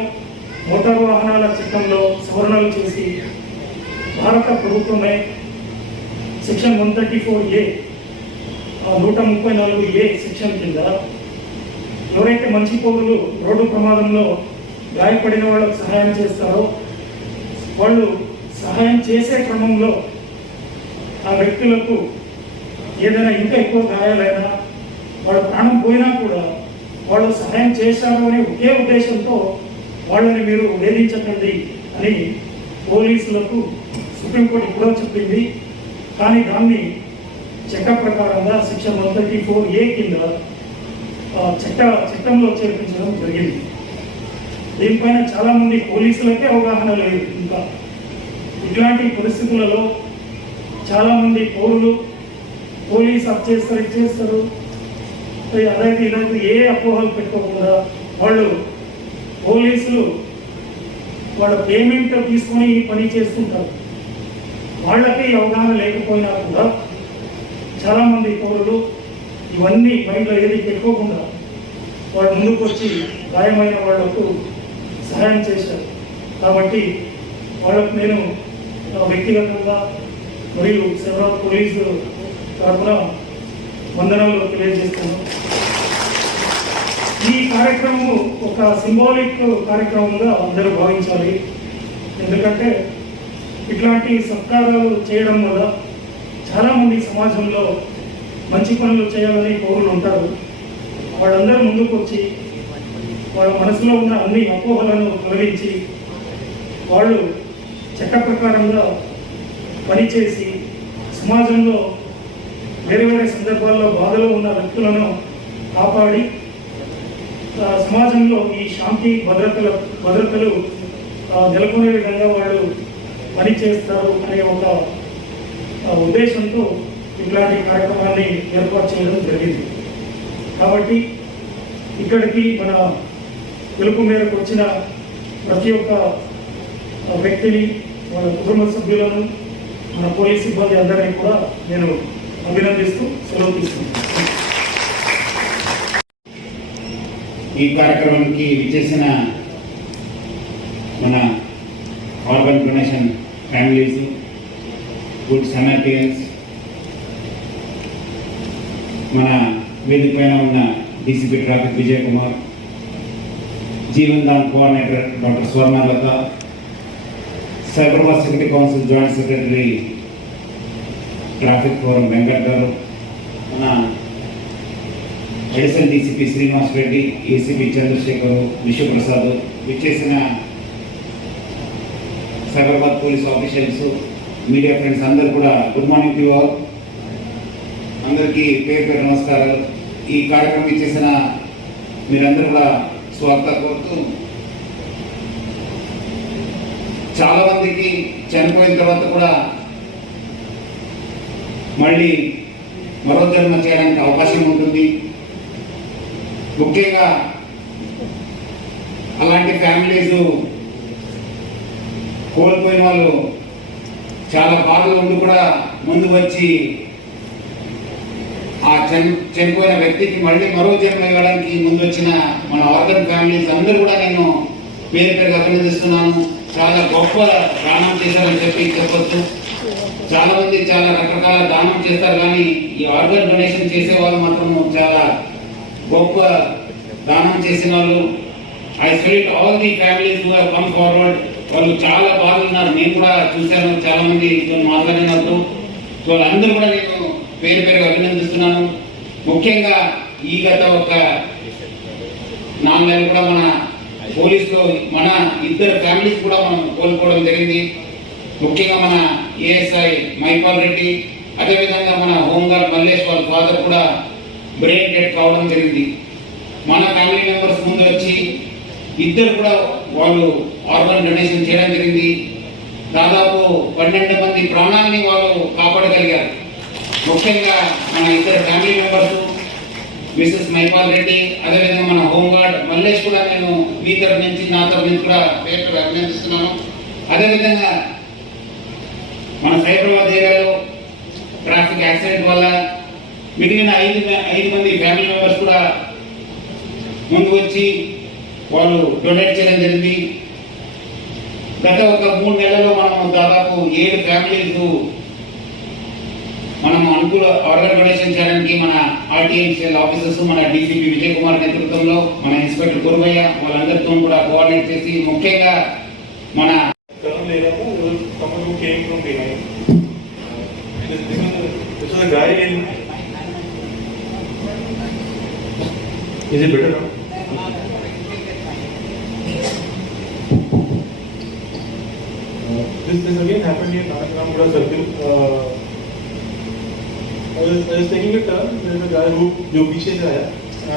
మోటారు వాహనాల చట్టంలో సవరణలు చేసి భారత ప్రభుత్వమే సెక్షన్ 134A 134A సెక్షన్ కింద ఎవరైతే మంచి పౌరులు రోడ్డు ప్రమాదంలో గాయపడిన వాళ్ళకు సహాయం చేస్తారో వాళ్ళు సహాయం చేసే క్రమంలో ఆ వ్యక్తులకు ఏదైనా ఇంకా ఎక్కువ గాయాలైనా వాళ్ళ ప్రాణం పోయినా కూడా వాళ్ళు సహాయం చేశారు అనే ఒకే ఉద్దేశంతో వాళ్ళని మీరు వేధించకండి అని పోలీసులకు సుప్రీంకోర్టు ఎప్పుడో చెప్పింది. కానీ దాన్ని చట్ట ప్రకారంగా సెక్షన్ 134A కింద చట్టంలో చేర్పించడం జరిగింది. దీనిపైన చాలామంది పోలీసులకే అవగాహన లేదు. ఇంకా ఇట్లాంటి పరిస్థితులలో చాలామంది పౌరులు పోలీసు ఇచ్చేస్తారు అదైతే ఇలాంటి ఏ అపోహలు పెట్టుకోకుండా వాళ్ళు పోలీసులు వాళ్ళ పేమెంట్ తీసుకొని పని చేస్తుంటారు. వాళ్ళకి అవగాహన లేకపోయినా కూడా చాలామంది పౌరులు ఇవన్నీ మైండ్లో ఏది పెట్టుకోకుండా వాళ్ళు ముందుకు వచ్చి గాయమైన వాళ్లకు సహాయం చేశారు. కాబట్టి వాళ్ళకు నేను వ్యక్తిగతంగా మరియు సెవెరల్ పోలీసు తరఫున వందనాలు తెలియజేస్తాను. ఈ కార్యక్రమం ఒక సింబాలిక్ కార్యక్రమంగా అందరూ భావించాలి. ఎందుకంటే ఇట్లాంటి సత్కారాలు చేయడం వల్ల చాలామంది సమాజంలో మంచి పనులు చేయాలని పౌరులు ఉంటారు. వాళ్ళందరూ ముందుకు వచ్చి వాళ్ళ మనసులో ఉన్న అన్ని అపోహలను తొలగించి వాళ్ళు చట్ట ప్రకారంగా పనిచేసి సమాజంలో వేరే వేరే సందర్భాల్లో బాధలో ఉన్న వ్యక్తులను కాపాడి సమాజంలో ఈ శాంతి భద్రతలు నెలకొనే విధంగా వాళ్ళు పనిచేస్తారు అనే ఒక ఉద్దేశంతో ఇట్లాంటి కార్యక్రమాన్ని ఏర్పాటు చేయడం జరిగింది. కాబట్టి ఇక్కడికి మన పిలుపు మేరకు వచ్చిన ప్రతి ఒక్క వ్యక్తిని, వాళ్ళ కుటుంబ సభ్యులను, మన పోలీస్ సిబ్బంది అందరినీ కూడా నేను అభినందిస్తూ సెలవు తీసుకుంటున్నాను. ఈ కార్యక్రమానికి విచ్చేసిన మన organ donation families, good Samaritans, మన వేదిక పైన ఉన్న DCP traffic Vijay Kumar, Jeevan Daan coordinator doctor Swarnalatha, Cyberabad security council joint secretary traffic forum Venkat garu, మన additional DCP Srinivas Reddy, ACP Chandrasekhar, Vishwaprasad, విచ్చేసిన Cyberabad police officials, media friends అందరూ కూడా గుడ్ మార్నింగ్ టు ఆల్. అందరికీ పేరు పేరు నమస్కారాలు. ఈ కార్యక్రమం ఇచ్చేసిన మీరందరూ కూడా స్వాగతం కోరుతూ, చాలా మందికి చనిపోయిన తర్వాత కూడా మళ్ళీ మరో జన్మ చేయడానికి అవకాశం ఉంటుంది. ముఖ్యంగా అలాంటి ఫ్యామిలీస్ కోల్పోయిన వాళ్ళు చాలా బాధలు ఉండి కూడా ముందు వచ్చి ఆ చనిపోయిన వ్యక్తికి మళ్ళీ మరో జన్మ ఇవ్వడానికి ముందు వచ్చిన మన ఆర్గన్ ఫ్యామిలీస్ అందరూ కూడా నేను పేరు పేరుగా అభినందిస్తున్నాను. చాలా గొప్ప దానం చేశారని చెప్పొచ్చు. చాలా మంది చాలా రకరకాల దానం చేస్తారు, కానీ ఈ ఆర్గన్ డొనేషన్ చేసే వాళ్ళు మాత్రం చాలా గొప్ప దానం చేసిన వాళ్ళు. I salute all the families who have come forward. వాళ్ళు చాలా బాగున్నారు, నేను కూడా చూశాను చాలా మంది మాట్లాడినప్పుడు. సో వాళ్ళందరూ కూడా నేను పేరు పేరుగా అభినందిస్తున్నాను. ముఖ్యంగా ఈ గత ఒక 4 నెలలు కూడా మన పోలీసులో మన ఇద్దరు ఫ్యామిలీస్ కూడా మనం కోల్పోవడం జరిగింది. ముఖ్యంగా మన ఏఎస్ఐ మైపాల్ రెడ్డి, అదేవిధంగా మన హోంగార్డ్ మల్లేష్ వాళ్ళ ఫాదర్ కూడా బ్రెయిన్ డెడ్ కావడం జరిగింది. మన ఫ్యామిలీ మెంబర్స్ ముందు వచ్చి ఇద్దరు కూడా వాళ్ళు ఆర్గన్ డొనేషన్ చేయడం జరిగింది. దాదాపు 12 మంది ప్రాణాలని వాళ్ళు కాపాడగలిగారు. ముఖ్యంగా మన ఇద్దరు family members Mrs Mypal Reddy, అదేవిధంగా మన హోంగార్డ్ మల్లేష్ కూడా నేను మీ తరఫు నుంచి నా తరఫు నుంచి కూడా పేరు అభినందిస్తున్నాను. అదేవిధంగా మన సైబరాబాద్ ఏరియాలో ట్రాఫిక్ యాక్సిడెంట్ వల్ల మిగిలిన 5 మంది ఫ్యామిలీ మెంబర్స్ కూడా ముందు వచ్చి వాళ్ళు డొనేట్ చేయడం జరిగింది. గత ఒక 3 నెలల్లో మనం దాదాపు 7 ఫ్యామిలీస్ మనం అనుకూల ఆర్గన్ డొనేషన్ చేయడానికి మన ఆర్టీఎంసీఎల్ ఆఫీసర్స్, మన డీసీపీ విజయ్ కుమార్ నేతృత్వంలో మన ఇన్స్పెక్టర్ గురువయ్య వాళ్ళందరితో కూడా కోఆర్డినేట్ చేసి ముఖ్యంగా మన Is it better now? This again happened in Nanakamura circle. I was taking a turn. There was a guy who जो पीछे से आया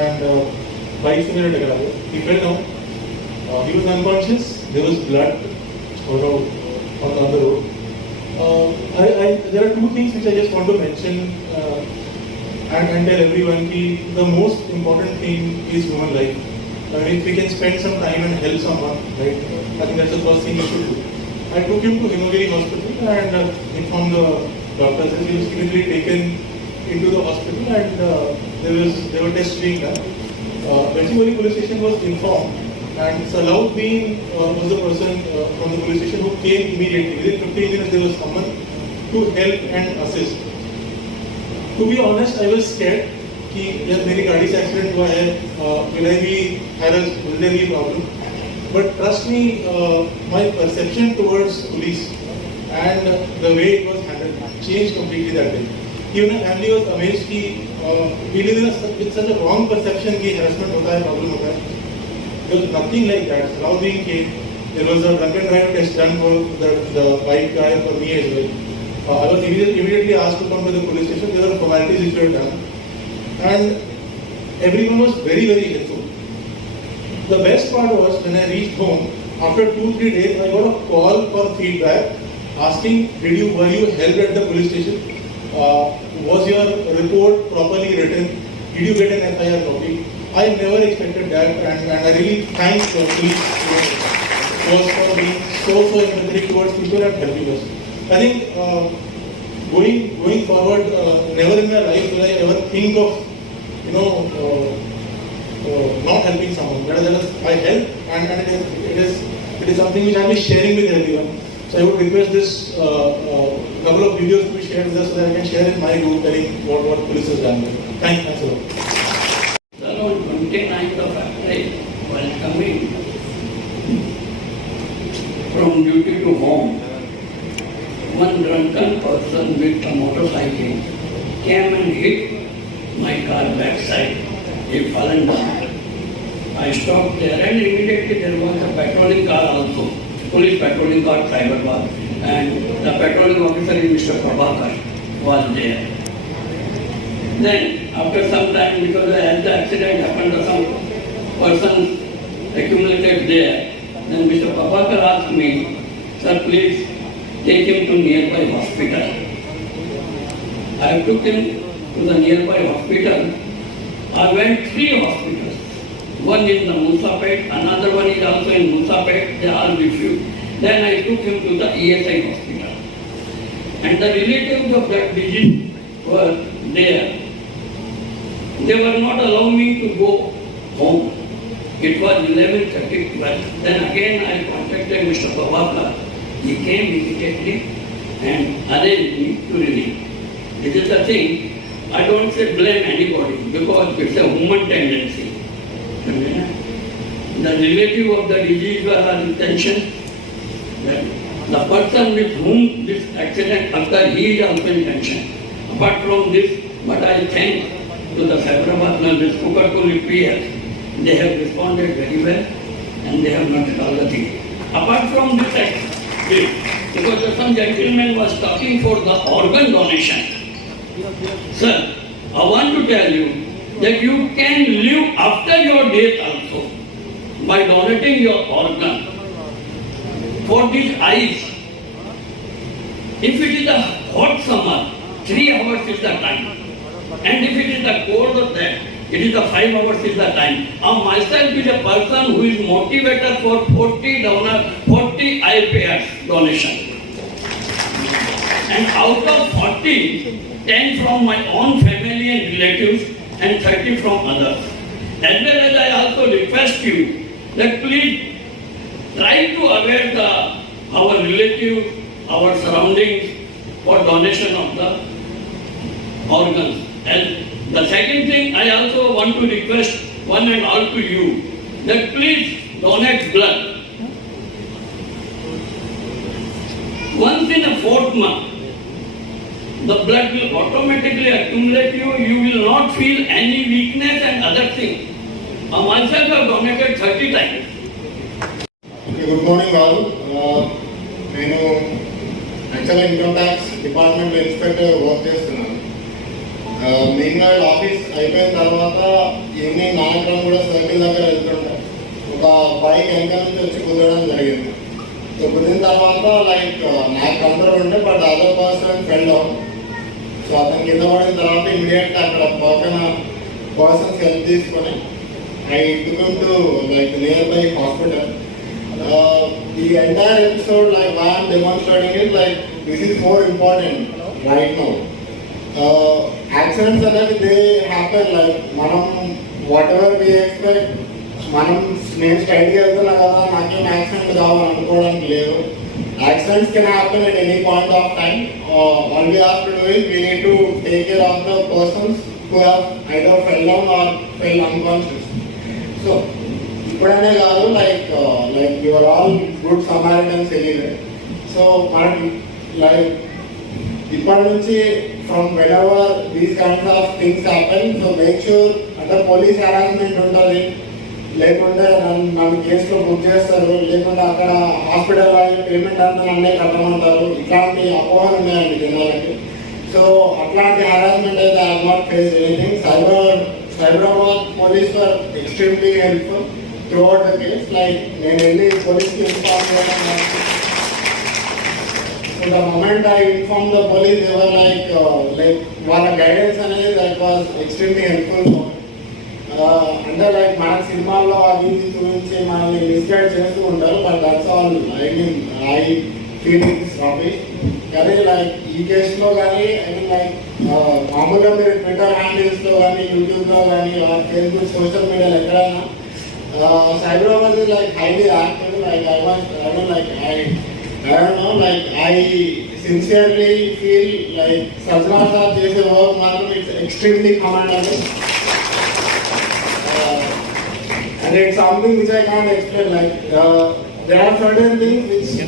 and बाइक से मेरा टकरा गया. He fell down. He was unconscious. There was blood on the other road. There are 2 things which I just want to mention. and tell everyone that the most important thing is human life. I mean, if we can spend some time and help someone, right? I think that's the first thing you should do. I took him to Himagiri Hospital and informed the doctors that he was immediately taken into the hospital and there were tests being done. Benchimoli police station was informed and Salahuddin was the person from the police station who came immediately. Within 15 minutes there was someone to help and assist. To be honest, I was scared कि जब मेरी गाड़ी से accident हुआ है, will there be a problem? But trust me, my perception towards police and the way it was handled changed completely that day. Even my family was amazed कि we live with such a wrong perception कि harassment होता है, problem होता है. There was nothing like that. Salahuddin came. There was a drunk and drive test done for the bike guy and for me as well. I was immediately asked to come to the police station. There were formalities which were done. And everyone was very, very helpful. The best part was when I reached home, after 2-3 days, I got a call for feedback asking, were you helped at the police station? Was your report properly written? Did you get an FIR copy? I never expected that and I really thank the police for being so empathetic towards people and helping us. I think going forward, never in my life will I ever think of not helping someone. That is, I help and it is something which I will be sharing with everyone. So I would request this couple of videos to be shared with us so that I can share in my group telling what police has done. Thanks a lot. Around 29th of April, while coming from duty to home, one drunken person with a motorcycle came and hit my car backside. He fallen down. I stopped there and immediately there was a patrolling car also, police patrolling car, Cyberbar, and the patrolling officer Mr. Prabhakar was there. Then after some time, because as the accident happened, some persons accumulated there, then Mr. Prabhakar asked me, sir, please take him to nearby hospital. I took him to the nearby hospital. I went 3 hospitals. One is the Musapet, another one is also in Musapet, they all refused. Then I took him to the ESI hospital. And the relatives of that disease were there. They were not allowing me to go home. It was 11:30. Then again I contacted Mr. Prabhakar. He came immediately and arranged me to relieve. This is the thing. I don't say blame anybody because it's a human tendency. The relative of the disease were in tension. The person with whom this accident occurred, he is also in tension. Apart from this, but I thank to the Hyderabad this Kukarpuli PS, they have responded very well and they have not at all the thing. Apart from this, because some gentleman was talking for the organ donation. Sir, I want to tell you that you can live after your death also by donating your organ. For these eyes, if it is a hot summer, 3 hours is the time. And if it is the cold of that, it is the 5 hours is the time. Myself is a person who is motivated for 40 eye pairs donation. And out of 40, 10 from my own family and relatives and 30 from others. As well as I also request you that please try to aware our relatives, our surroundings for donation of the organs. And the second thing I also want to request one and all to you that please donate blood. Once in a fortnight, the blood will automatically accumulate you will not feel any weakness and other things. Myself have donated 30 times. Okay, good morning all. నేను యాక్చువల్గా income tax డిపార్ట్మెంట్లో inspector work చేస్తున్నాను. మెయిన్గా office అయిపోయిన తర్వాత evening నాయకులం కూడా circle దగ్గర వెళ్తుంటాం. ఒక బైక్ వెనక నుంచి వచ్చి కుదరడం జరిగింది. సో కుదిరిన తర్వాత లైక్ నాకు కంట్రోల్ ఉండే but other person fell down. So అతను కింద పడిన తర్వాత ఇమీడియట్ అక్కడ పక్కన పర్సన్స్ హెల్ప్ తీసుకొని I took him to like nearby hospital. The entire episode, like why I'm demonstrating it, like this is more important right now. Accidents అనేవి they happen, like మనం whatever we expect, మనం నేను స్ట్రైట్గా వెళ్తున్నా కదా నాకేం accident కావాలని అనుకోవడానికి లేదు. Accidents can happen at any point of time. All we have to do is we need to take care of the persons who have either fell down or fell unconscious. So, ఇప్పుడనే కాదు like your all good Samaritans anyway. So మనకి like ఇప్పటి నుంచి from when ever these kinds of things happen, so make sure అంటే police harassment ఉంటుంది, లేకుంటే నన్ను కేసులో book చేస్తారు, లేకుంటే అక్కడ హాస్పిటల్ పేమెంట్ అంతా నన్నే కట్టమంటారు, ఇట్లాంటి అపోహలు ఉన్నాయండి జనాలకి. సో అట్లాంటి హెరాస్మెంట్ అయితే I have not face anything. Cyberabad police were extremely helpful through out the case. Like నేను వెళ్ళి పోలీస్కి ఇన్ఫార్మ్ చేయడం, so the moment I inform the police ever like వాళ్ళ గైడెన్స్ అనేది దట్ వాజ్ ఎక్స్ట్రీమ్లీ హెల్ప్ఫుల్. అంటే like మన సినిమాల్లో అది చూపించి మనల్ని మిస్గైడ్ చేస్తూ ఉంటారు, but that's all I feel it's rubbish. కానీ లైక్ ఈ కేసులో కానీ లైక్ మామూలుగా మీరు ట్విట్టర్ హ్యాండిల్స్లో కానీ యూట్యూబ్లో కానీ ఫేస్బుక్ సోషల్ మీడియాలో ఎక్కడైనా Cyberabad is like highly active. Like I don't know, like I sincerely feel like Sajna sir చేసే వర్క్ మాత్రం it's extremely commendable. And it's something which I can't explain. Like there are certain things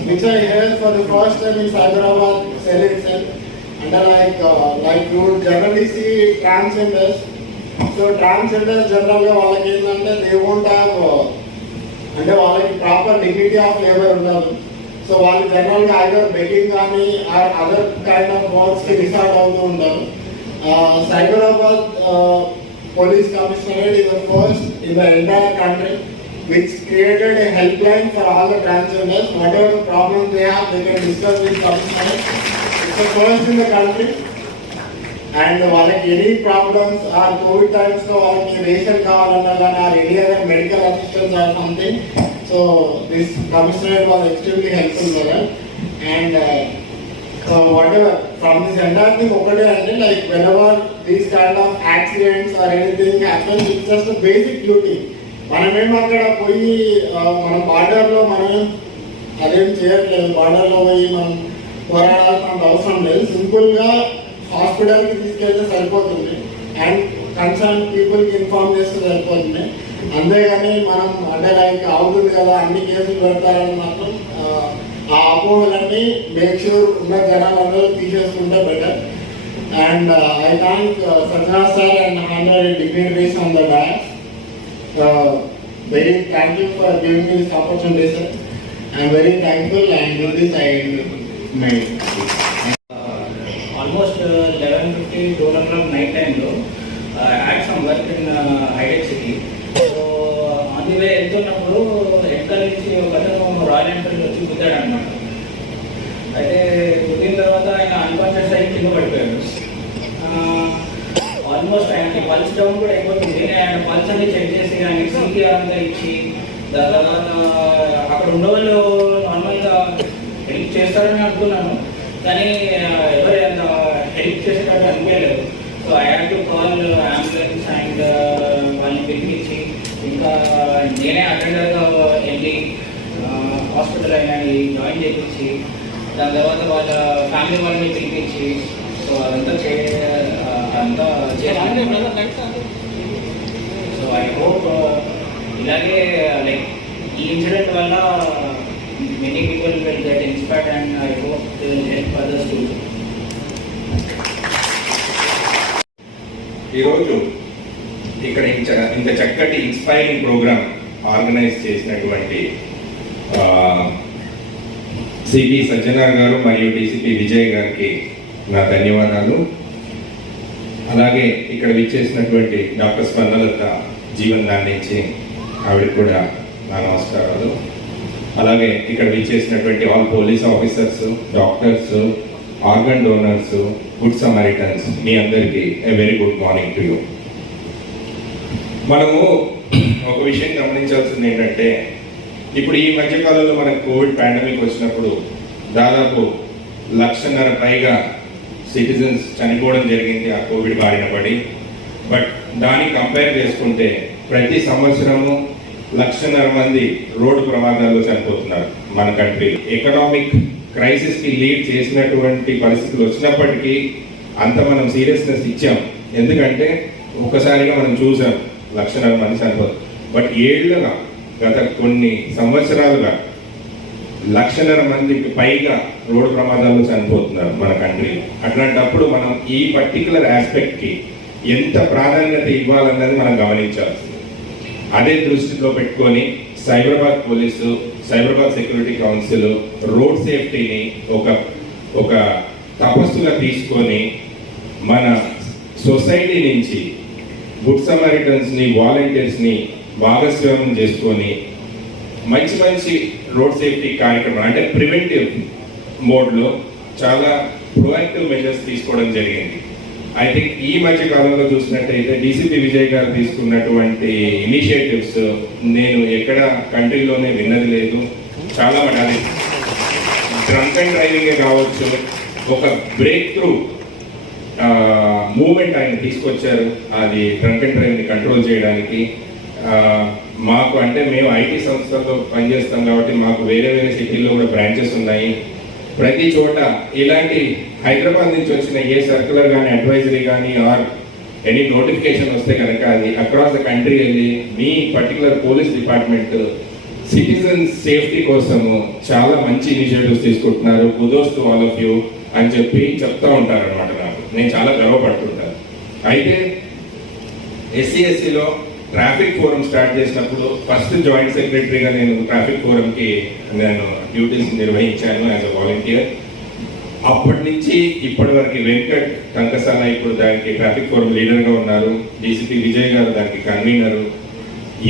which I heard for the first time in Hyderabad cell itself. And like you would generally see transgenders. So transgenders generally వాళ్ళకి ఏంటంటే they won't have అంటే వాళ్ళకి proper dignity of labour ఉండదు. So వాళ్ళు జనరల్గా either begging కానీ other kind of వర్క్స్కి resort అవుతూ ఉంటారు. Cyberabad Police Commissionerate is the first in the entire country which created a helpline for all the transgenders. Whatever the problems they have, they can discuss with Commissionerate. It's the first in the country. And వాళ్ళకి any problems or COVID times లో వాళ్ళకి ration కావాలన్నా కానీ or any other medical assistance or something, so this Commissionerate was extremely helpful for them. And so whatever from this entire thing ఒకటే అంటే like whenever these kind of accidents or anything happens, it's just a basic duty. మనమేం అక్కడ పోయి మన బార్డర్లో మనం అదేం చేయట్లేదు, బార్డర్లో పోయి మనం పోరాడాల్సిన అవసరం లేదు. సింపుల్గా హాస్పిటల్కి తీసుకెళ్తే సరిపోతుంది అండ్ కన్సర్న్ పీపుల్కి ఇన్ఫార్మ్ చేస్తే సరిపోతుంది. అంతేగాని మనం అంటే లైక్ అవుతుంది కదా అన్ని కేసులు పెడతారని మాత్రం ఆ అపోహలన్నీ మేక్ షూర్ ఉన్న జనాలందరూ తీసేసుకుంటే better. And I thank Sajna sir and 100 dignitaries on the dais. Very thank you for giving me this opportunity, sir. I am very thankful, and with this I end my almost 11:50 12 o'clock night time lo I had some work in Hyderabad city. So on the way వెళ్తున్నప్పుడు ఎక్కడ నుంచి ఒకతను royal Enfield వచ్చి గుద్దాడు అన్నమాట. అయితే గుద్దిన తర్వాత ఆయన unconscious అయ్యి కింద పడిపోయాడు. ఆల్మోస్ట్ ఆయనకి పల్స్ డౌన్ కూడా అయిపోతుంది. ఆయన పల్స్ అన్ని చెక్ చేసి ఆయనకి సిపిఆర్ అంతా ఇచ్చి దాని తర్వాత అక్కడ ఉన్నవాళ్ళు నార్మల్గా హెల్ప్ చేస్తారని అనుకున్నాను, కానీ ఎవరు అంత హెల్ప్ చేసేటట్టు అనిపించలేదు. So I had to call ambulance and వాళ్ళని పిలిపించి ఇంకా నేనే అటెండర్గా వెళ్ళి హాస్పిటల్ అయినా జాయిన్ చేయించి దాని తర్వాత వాళ్ళ ఫ్యామిలీ వాళ్ళని పిలిపించి సో అదంతా చేసాను. సో ఐ హోప్ ఇలాగే లైక్ ఈ ఇన్సిడెంట్ వల్ల many people will get inspired and I hope they will help others to. ఈరోజు ఇక్కడ ఇంత చక్కటి ఇన్స్పైరింగ్ ప్రోగ్రామ్ ఆర్గనైజ్ చేసినటువంటి సిపి సజ్జనార్ గారు మరియు డీసీపీ విజయ్ గారికి నా ధన్యవాదాలు. అలాగే ఇక్కడ విచ్చేసినటువంటి డాక్టర్ స్పందలత జీవన్ దాన్నించి ఆవిడకి కూడా నా నమస్కారాలు. అలాగే ఇక్కడ విచ్చేసినటువంటి all police officers, doctors, organ donors, good Samaritans, మీ అందరికీ a very good morning to you. మనము ఒక విషయం గమనించాల్సింది ఏంటంటే, ఇప్పుడు ఈ మధ్యకాలంలో మనకు కోవిడ్ పాండమిక్ వచ్చినప్పుడు దాదాపు 1,50,000 పైగా సిటిజన్స్ చనిపోవడం జరిగింది ఆ కోవిడ్ బారిన పడి. బట్ దాన్ని కంపేర్ చేసుకుంటే ప్రతి సంవత్సరము 1,50,000 మంది రోడ్డు ప్రమాదాల్లో చనిపోతున్నారు మన కంట్రీ. ఎకనామిక్ క్రైసిస్కి లీడ్ చేసినటువంటి పరిస్థితులు వచ్చినప్పటికీ అంత మనం సీరియస్నెస్ ఇచ్చాం. ఎందుకంటే ఒక్కసారిగా మనం చూసాం 1,50,000 మంది చనిపోతారు. బట్ ఏళ్ళుగా గత కొన్ని సంవత్సరాలుగా 1,00,000 మందికి పైగా రోడ్డు ప్రమాదాల్లో చనిపోతున్నారు మన కంట్రీ. అట్లాంటప్పుడు మనం ఈ పర్టికులర్ ఆస్పెక్ట్కి ఎంత ప్రాధాన్యత ఇవ్వాలన్నది మనం గమనించాల్సింది. అదే దృష్టిలో పెట్టుకొని Cyberabad police, Cyberabad security council road సేఫ్టీని ఒక తపస్సుగా తీసుకొని మన సొసైటీ నుంచి గుడ్ సమారిటన్స్ని, వాలంటీర్స్ని భాగస్వామ్యం చేసుకొని మంచి రోడ్ సేఫ్టీ కార్యక్రమం అంటే ప్రివెంటివ్ మోడ్లో చాలా ప్రొయాక్టివ్ మెజర్స్ తీసుకోవడం జరిగింది. ఐ థింక్ ఈ మధ్య కాలంలో చూసినట్టయితే డీసీపీ విజయ్ గారు తీసుకున్నటువంటి ఇనిషియేటివ్స్ నేను ఎక్కడ కంట్రీలోనే విన్నది లేదు. చాలా అది డ్రంక్ అండ్ డ్రైవింగే కావచ్చు, ఒక బ్రేక్ త్రూ మూమెంట్ ఆయన తీసుకొచ్చారు. అది డ్రంక్ అండ్ డ్రైవింగ్ కంట్రోల్ చేయడానికి మాకు అంటే మేము ఐటీ సంస్థల్లో పనిచేస్తాం కాబట్టి మాకు వేరే సిటీల్లో కూడా బ్రాంచెస్ ఉన్నాయి. ప్రతి చోట ఇలాంటి హైదరాబాద్ నుంచి వచ్చిన ఏ సర్కులర్ కానీ, అడ్వైజరీ కానీ ఆర్ ఎనీ నోటిఫికేషన్ వస్తే కనుక అది అక్రాస్ ద కంట్రీ వెళ్ళి మీ particular police department citizens safety కోసము చాలా మంచి ఇనిషియేటివ్స్ తీసుకుంటున్నారు. Kudos to all of you అని చెప్పి చెప్తా ఉంటారు అనమాట. నేను చాలా గర్వపడుతుంటాను. అయితే SC/SCలో ట్రాఫిక్ ఫోరం స్టార్ట్ చేసినప్పుడు ఫస్ట్ జాయింట్ సెక్రటరీగా నేను ట్రాఫిక్ ఫోరంకి నేను డ్యూటీస్ నిర్వహించాను యాజ్ అ వాలంటీర్. అప్పటి నుంచి ఇప్పటి వరకు వెంకట్ టంకసాల ఇప్పుడు దానికి ట్రాఫిక్ ఫోరం లీడర్గా ఉన్నారు. డీసీపీ విజయ్ గారు దానికి కన్వీనరు.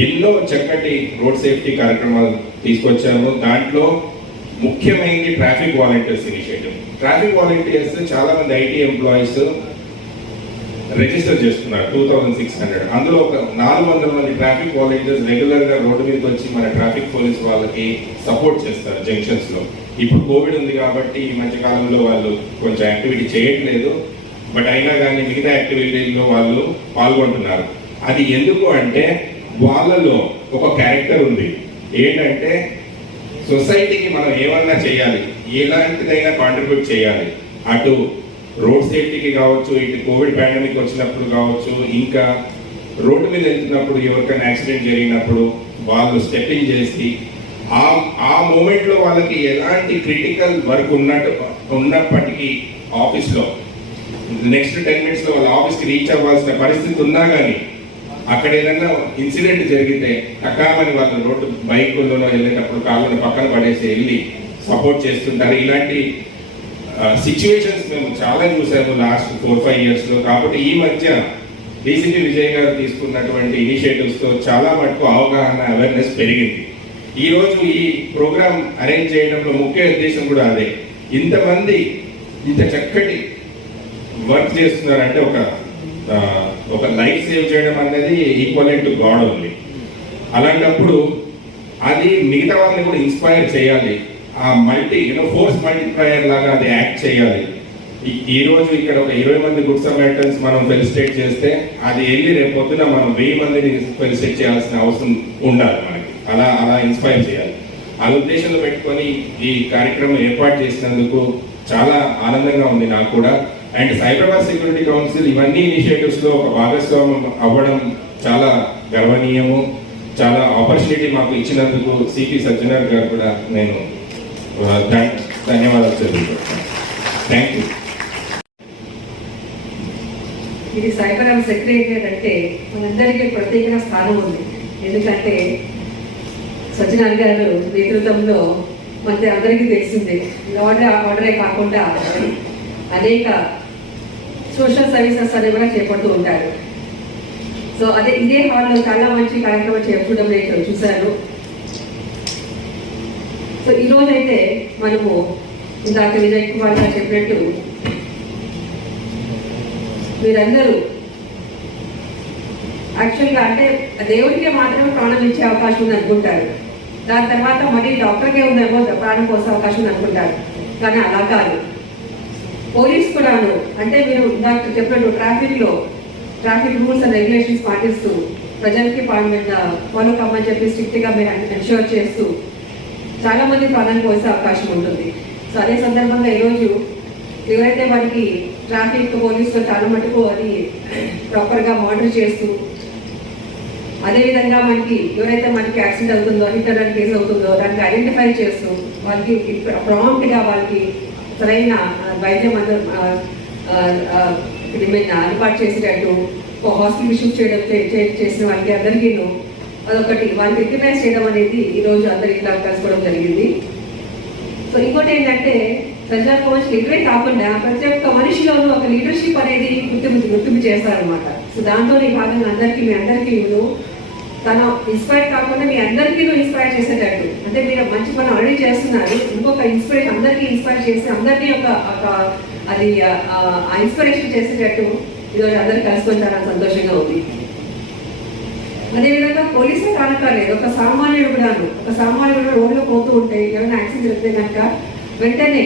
ఎన్నో చక్కటి రోడ్ సేఫ్టీ కార్యక్రమాలు తీసుకొచ్చాము. దాంట్లో ముఖ్యమైనది traffic volunteers initiative. Traffic volunteers చాలా మంది ఐటీ ఎంప్లాయీస్ రిజిస్టర్ చేస్తున్నారు 2,600. అందులో ఒక 400 మంది ట్రాఫిక్ వాలంటీర్స్ రెగ్యులర్గా రోడ్డు మీదకి వచ్చి మన ట్రాఫిక్ పోలీస్ వాళ్ళకి సపోర్ట్ చేస్తారు జంక్షన్స్లో. ఇప్పుడు కోవిడ్ ఉంది కాబట్టి ఈ మధ్య కాలంలో వాళ్ళు కొంచెం యాక్టివిటీ చేయట్లేదు. బట్ అయినా కానీ మిగతా యాక్టివిటీల్లో వాళ్ళు పాల్గొంటున్నారు. అది ఎందుకు అంటే వాళ్ళలో ఒక క్యారెక్టర్ ఉంది. ఏంటంటే సొసైటీకి మనం ఏమన్నా చేయాలి, ఎలాంటిదైనా కాంట్రిబ్యూట్ చేయాలి. అటు రోడ్ సేఫ్టీకి కావచ్చు, ఇటు కోవిడ్ పాండమిక్ వచ్చినప్పుడు కావచ్చు, ఇంకా రోడ్డు మీద వెళ్తున్నప్పుడు ఎవరికైనా యాక్సిడెంట్ జరిగినప్పుడు వాళ్ళు స్టెప్పింగ్ చేసి ఆ మూమెంట్లో వాళ్ళకి ఎలాంటి క్రిటికల్ వర్క్ ఉన్నప్పటికీ ఆఫీస్లో నెక్స్ట్ 10 minutesలో వాళ్ళ ఆఫీస్కి రీచ్ అవ్వాల్సిన పరిస్థితి ఉన్నా కానీ అక్కడ ఏదైనా ఇన్సిడెంట్ జరిగితే టకామని వాళ్ళు రోడ్డు బైకుల్లోనో వెళ్ళేటప్పుడు కాళ్ళను పక్కన పడేసి వెళ్ళి సపోర్ట్ చేస్తుంటారు. ఇలాంటి సిచ్యువేషన్స్ మేము చాలా చూసాము లాస్ట్ 4-5 yearsలో. కాబట్టి ఈ మధ్య డీసీపీ విజయ్ గారు తీసుకున్నటువంటి ఇనిషియేటివ్స్తో చాలా మటుకు అవగాహన, అవేర్నెస్ పెరిగింది. ఈరోజు ఈ ప్రోగ్రామ్ అరేంజ్ చేయడంలో ముఖ్య ఉద్దేశం కూడా అదే. ఇంతమంది ఇంత చక్కటి వర్క్ చేస్తున్నారంటే ఒక లైఫ్ సేవ్ చేయడం అనేది ఈక్వలెంట్ టు గాడ్ ఓన్లీ. అలాంటప్పుడు అది మిగతా వాళ్ళని కూడా ఇన్స్పైర్ చేయాలి. ఆ ఫోర్స్ మల్టిప్లయర్ లాగా అది యాక్ట్ చేయాలి. ఈ రోజు ఇక్కడ ఒక 20 మంది గుడ్ సమారిటన్స్ మనం ఫెలిసిటేట్ చేస్తే అది వెళ్ళి రేపు పొద్దున మనం 1000 మందిని ఫెలిసిటేట్ చేయాల్సిన అవసరం ఉండాలి మనకి. అలా ఇన్స్పైర్ చేయాలి. ఆ ఉద్దేశంలో పెట్టుకొని ఈ కార్యక్రమం ఏర్పాటు చేసినందుకు చాలా ఆనందంగా ఉంది నాకు కూడా. అండ్ సైబరాబాద్ సెక్యూరిటీ కౌన్సిల్ ఇవన్నీ ఇనిషియేటివ్స్లో ఒక భాగస్వామ్యం అవ్వడం చాలా గర్వనీయము. చాలా ఆపర్చునిటీ మాకు ఇచ్చినందుకు సిపి సజ్జనార్ గారు కూడా నేను ధన్యవాదాలు చెల్లిస్తున్నాను. Thank you. ఇది సైబరాబాద్ సెక్రటేరియట్ అంటే మనందరికీ ప్రత్యేక స్థానం ఉంది. ఎందుకంటే సజ్జనార్ గారు నేతృత్వంలో మనకి అందరికీ తెలిసిందే, ఆర్డరే కాకుండా అనేక సోషల్ సర్వీసెస్ అనేవి కూడా చేపడుతూ ఉంటారు. సో అదే ఇదే హాల్లో చాలా మంచి కార్యక్రమం చేయడం నేను చూశాను. సో ఈరోజైతే మనము ఇందాక విజయ్ కుమార్ గారు చెప్పినట్టు మీరందరూ యాక్చువల్గా అంటే దేవుడికే మాత్రమే ప్రాణం ఇచ్చే అవకాశం ఉంది అనుకుంటారు. దాని తర్వాత మళ్ళీ డాక్టర్కే ఉందేమో ప్రాణం పోసే అవకాశం ఉంది అనుకుంటారు. కానీ అలా కాదు. పోలీస్ కూడాను అంటే మీరు డాక్టర్ చెప్పినట్టు ట్రాఫిక్ రూల్స్ అండ్ రెగ్యులేషన్స్ పాటిస్తూ ప్రజలకి ఫాలో కమ్మని చెప్పి స్ట్రిక్ట్గా మీరు ఎన్ష్యూర్ చేస్తూ చాలా మంది ప్రాణాలు పోసే అవకాశం ఉంటుంది. సో అదే సందర్భంగా ఈరోజు ఎవరైతే మనకి ట్రాఫిక్ పోలీసులు చాలా మటుకు అది ప్రాపర్గా మానిటర్ చేస్తూ అదేవిధంగా ఎవరైతే మనకి యాక్సిడెంట్ అవుతుందో హిట్ అండ్ రన్ కేసు అవుతుందో దానికి ఐడెంటిఫై చేస్తూ వాళ్ళకి ప్రాంప్ట్గా వాళ్ళకి సరైన వైద్యం ఏర్పాటు చేసేటట్టు హాస్పిటల్ షిఫ్ట్ చేసిన వాళ్ళకి అందరికీ అదొకటి వాళ్ళకి రికగ్నైజ్ చేయడం అనేది ఈరోజు అందరికీ కలుసుకోవడం జరిగింది. సో ఇంకోటి ఏంటంటే ప్రజల కోచ్ లీడరే కాకుండా ప్రతి ఒక్క మనిషిలోనూ ఒక లీడర్షిప్ అనేది గుర్తింపు చేస్తారనమాట. సో దాంతో ఈ భాగంగా మీ అందరికీ తను ఇన్స్పైర్ కాకుండా మీ అందరికీ ఇన్స్పైర్ చేసేటట్టు అంటే మీరు మంచి పని ఆల్రెడీ చేస్తున్నారు. ఇంకొక ఇన్స్పిరేషన్ అందరికీ ఇన్స్పైర్ చేసి అందరినీ అది ఆ ఇన్స్పిరేషన్ చేసేటట్టు ఈరోజు అందరు కలుసుకుంటారని సంతోషంగా ఉంది. అదేవిధంగా పోలీసే కానక్కర్లేదు, ఒక సామాన్యుడు రోడ్లో పోతూ ఉంటే ఏమైనా యాక్సిడెంట్ జరిగితే కనుక వెంటనే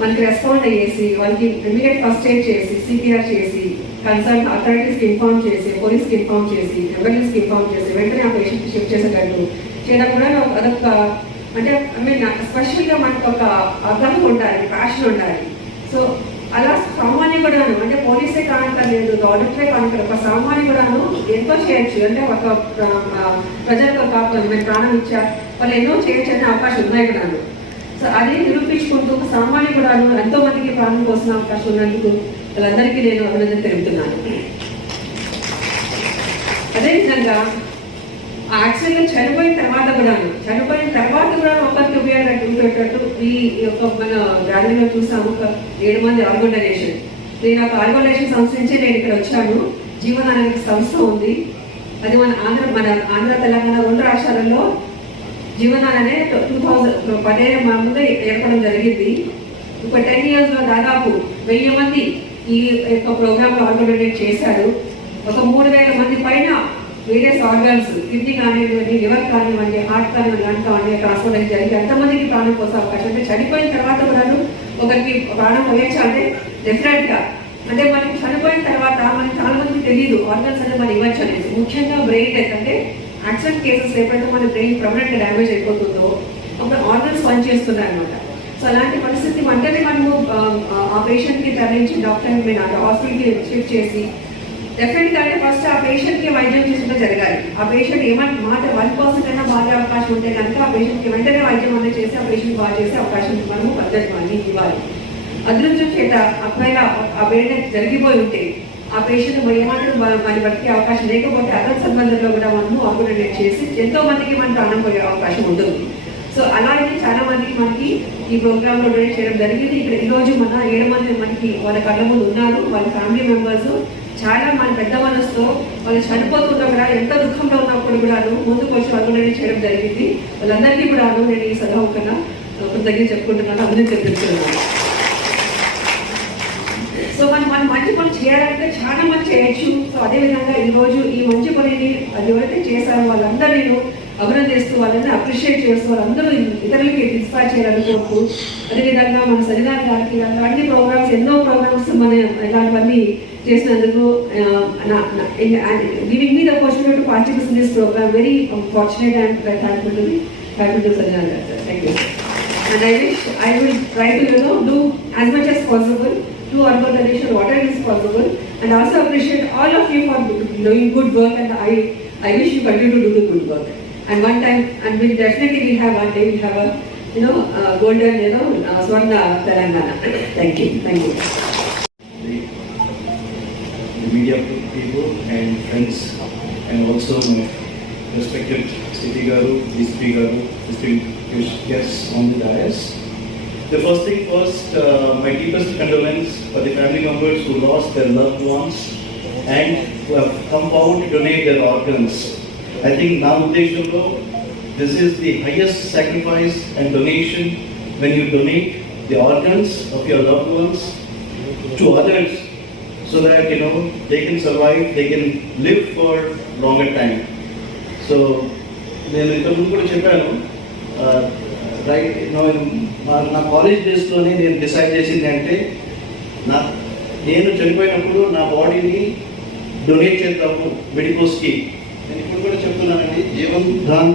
మనకి రెస్పాండ్ అయ్యేసి వాళ్ళకి ఇమీడియట్ ఫస్ట్ ఎయిడ్ చేసి సిపిఆర్ చేసి కన్సర్న్ అథారిటీస్కి ఇన్ఫార్మ్ చేసి పోలీస్కి ఇన్ఫార్మ్ చేసి అంబులెన్స్కి ఇన్ఫార్మ్ చేసి వెంటనే ఆ పేషెంట్కి షిఫ్ట్ చేసేటట్టు చేయడం కూడా అదొక అంటే స్పెషల్గా మనకు ఒక అవగాహన ఉండాలి, ప్యాషన్ ఉండాలి. సో అలా సామాన్య కూడాను అంటే పోలీసే కానక్కర్లేదు, గవర్నమెంటే కానక్కర్లేదు, ఒక సామాన్య కూడాను ఎంతో చేయొచ్చు. అంటే ఒక ప్రజలకు ప్రాణం ఇచ్చారు వాళ్ళు ఎన్నో చేయొచ్చు అనే అవకాశం ఉన్నాయి కూడాను. సో అది నిరూపించుకుంటూ ఒక సామాన్య కూడాను ఎంతో మందికి ప్రాణం కోసం అవకాశం ఉన్నందుకు వాళ్ళందరికీ నేను అభినందన తెలుపుతున్నాను. అదేవిధంగా ఆ యాక్సిడెంట్ చనిపోయిన తర్వాత కూడా ఒకరికి ఉపయోగపెట్టేటట్టు ఈ యొక్క మన గ్యాలరీలో చూసాము ఒక 7 మంది ఆర్గనైజేషన్. నేను ఒక ఆర్గనైజేషన్ సంస్థ నుంచి నేను ఇక్కడ వచ్చాను. జీవన్ అనే సంస్థ ఉంది. అది మన ఆంధ్ర తెలంగాణ 2 రాష్ట్రాలలో జీవన్ అనే 2017 ముందు ఏర్పడడం జరిగింది. ఒక 10 years లో దాదాపు 1000 మంది ఈ యొక్క ప్రోగ్రామ్ ఆర్గనైజ్ చేశారు. ఒక 3000 మంది పైన వేరియస్ ఆర్గన్స్ కిడ్నీ కానివ్వండి, లివర్ కానివ్వండి, హార్ట్ కానివ్వండి, లంగ్ కానివ్వండి ట్రాన్స్ప్లాంట్ జరిగి ఎంతమందికి ప్రాణం పోసే అవకాశం అంటే చనిపోయిన తర్వాత కూడా ఒకరికి ప్రాణం పోయొచ్చా అంటే డెఫినెట్గా అంటే మనకి చనిపోయిన తర్వాత మనకి చాలా మందికి తెలియదు ఆర్గన్స్ అనేది మనం ఇవ్వచ్చు అనేది. ముఖ్యంగా బ్రెయిన్ డెత్ అంటే యాక్సిడెంట్ కేసెస్ ఎప్పుడైతే మన బ్రెయిన్ పర్మనెంట్ డ్యామేజ్ అయిపోతుందో అప్పుడు ఆర్గన్స్ పనిచేస్తున్నాయి అనమాట. సో అలాంటి పరిస్థితి వెంటనే మనము ఆ పేషెంట్కి తరలించి డాక్టర్ని మేము హాస్పిటల్కి షిఫ్ట్ చేసి డెఫినెట్గా అంటే ఫస్ట్ ఆ పేషెంట్కి వైద్యం చేసినట్టు జరగాలి. ఆ పేషెంట్ ఏమంటే 1% అయినా బాగా అవకాశం ఉంటే కనుక ఆ పేషెంట్కి వెంటనే వైద్యం అనేది చేసి ఆ పేషెంట్ బాగా చేసే అవకాశం మనము పద్ధతి అన్ని ఇవ్వాలి. అదృష్టం చేత ఒకవేళ ఆ బ్రెయిన్ జరిగిపోయి ఉంటే ఆ పేషెంట్ ఏమాత్రం మన బతికే అవకాశం లేకపోతే అదర్ సంబంధంలో కూడా మనము ఆపరేట్ చేసి ఎంతో మందికి మన ప్రాణం పోయే అవకాశం ఉంటుంది. సో అలాగే చాలా మందికి మనకి ఈ ప్రోగ్రామ్ లో డొనేట్ చేయడం జరిగింది. ఇక్కడ ఈరోజు మన 7 మంది మనకి వాళ్ళ కళ్ళ ముందు ఉన్నారు. వాళ్ళ ఫ్యామిలీ మెంబర్స్ చాలా మన పెద్ద మనసుతో వాళ్ళు చనిపోతున్నా కూడా ఎంత దుఃఖంలో ఉన్నప్పుడు కూడా ముందుకు వచ్చి వాళ్ళు డొనేట్ చేయడం జరిగింది. వాళ్ళందరికీ కూడా నేను ఈ సలహా దగ్గర చెప్పుకుంటున్నాను, అందరికీ తెలుపుతున్నాను. సో మనం మంచి పని చేయాలంటే చాలా మంది చేయొచ్చు. సో అదేవిధంగా ఈరోజు ఈ మంచి పనిని అది ఎవరైతే చేశారో వాళ్ళందరూ నేను అభినందిస్తూ వాళ్ళని అప్రిషియేట్ చేస్తూ వాళ్ళందరూ ఇతరులకి ఇన్స్పైర్ చేయాలని కోరుతూ అదేవిధంగా మన సరిదాని గారికి అన్ని ప్రోగ్రామ్స్ ఎన్నో ప్రోగ్రామ్స్ మన ఇలాంటివన్నీ చేసినందుకు giving me the opportunity to participate in this programme very fortunate and thankful to Saridani garu sir. Thank you. And I will try to do as much as possible to urban donation whatever is possible, and also appreciate all of you for doing good work, and I wish you continue to do the good work. And one time, and we'll definitely have one day we'll have a golden Swarna Telangana. Thank you. The media people and friends, and also my respected City Garu, DCP Garu, distinguished guests on the dais. The first thing first, my deepest condolence for the family members who lost their loved ones and who have come out to donate their organs. I think now this is the highest sacrifice and donation when you donate the organs of your loved ones to others so that, you know, they can survive, they can live for longer time. So, నేను ఇంతకుముందు కూడా చెప్పాను, right నా college డేస్లోనే నేను decide చేసింది అంటే నేను చనిపోయినప్పుడు నా బాడీని డొనేట్ చేద్దాము మెడికోస్కి. నేను ఇప్పుడు కూడా చెప్తున్నానండి, జీవన్ ధాన్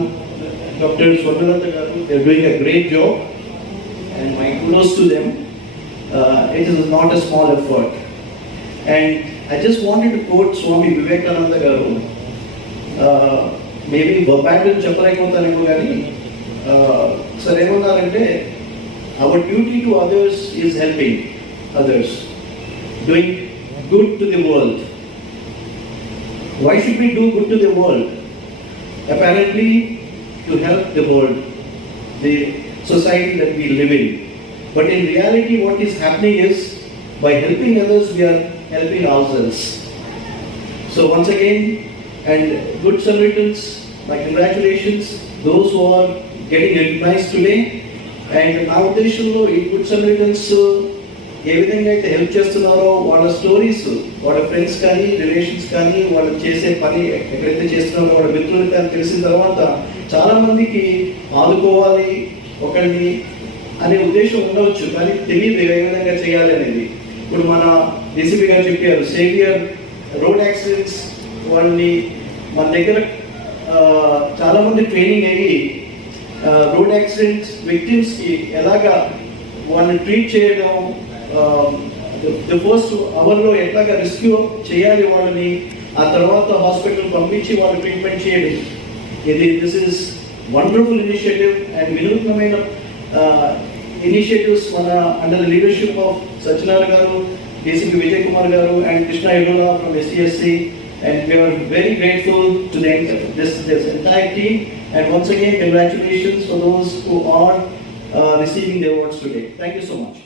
డాక్టర్ స్వర్ణలత గారు, they are doing a great job and my kudos to them. It is not a small effort. And I just wanted to quote Swami Vivekananda garu. Maybe verbatim చెప్పలేకపోతానేమో కానీ సార్ ఏమన్నారంటే, our duty to others is helping others, doing good to the world. Why should we do good to the world? Apparently to help the world, the society that we live in. But in reality, what is happening is, by helping others, we are helping ourselves. So once again, and good Samaritans, my congratulations, those who are getting recognized today. And నా ఉద్దేశంలో ఈ good Samaritans ఏ విధంగా అయితే help చేస్తున్నారో, వాళ్ళ stories వాళ్ళ friends కానీ relations కానీ వాళ్ళు చేసే పని ఎక్కడైతే చేస్తున్నారో వాళ్ళ మిత్రులు కానీ తెలిసిన తర్వాత చాలా మందికి ఆదుకోవాలి ఒకరిని అనే ఉద్దేశం ఉండవచ్చు, కానీ తెలియదు ఏ విధంగా చేయాలి అనేది. ఇప్పుడు మన డీసీపీ గారు చెప్పారు, సేవియర్ రోడ్ యాక్సిడెంట్స్ వాళ్ళని మన దగ్గర చాలా మంది ట్రైనింగ్ అయ్యి రోడ్ యాక్సిడెంట్స్ విక్టిమ్స్కి ఎలాగా వాళ్ళని ట్రీట్ చేయడం, ద ఫస్ట్ అవర్లో ఎట్లాగా రెస్క్యూ చేయాలి వాళ్ళని, ఆ తర్వాత హాస్పిటల్ పంపించి వాళ్ళు ట్రీట్మెంట్ చేయడం. This is wonderful initiative and వినూత్నమైన initiatives under the leadership of Sachinara garu, DCP Vijay Kumar garu and Krishna Yudula from SCSC, and we are very grateful to this entire team, and once again congratulations for those who are receiving the awards today. Thank you so much.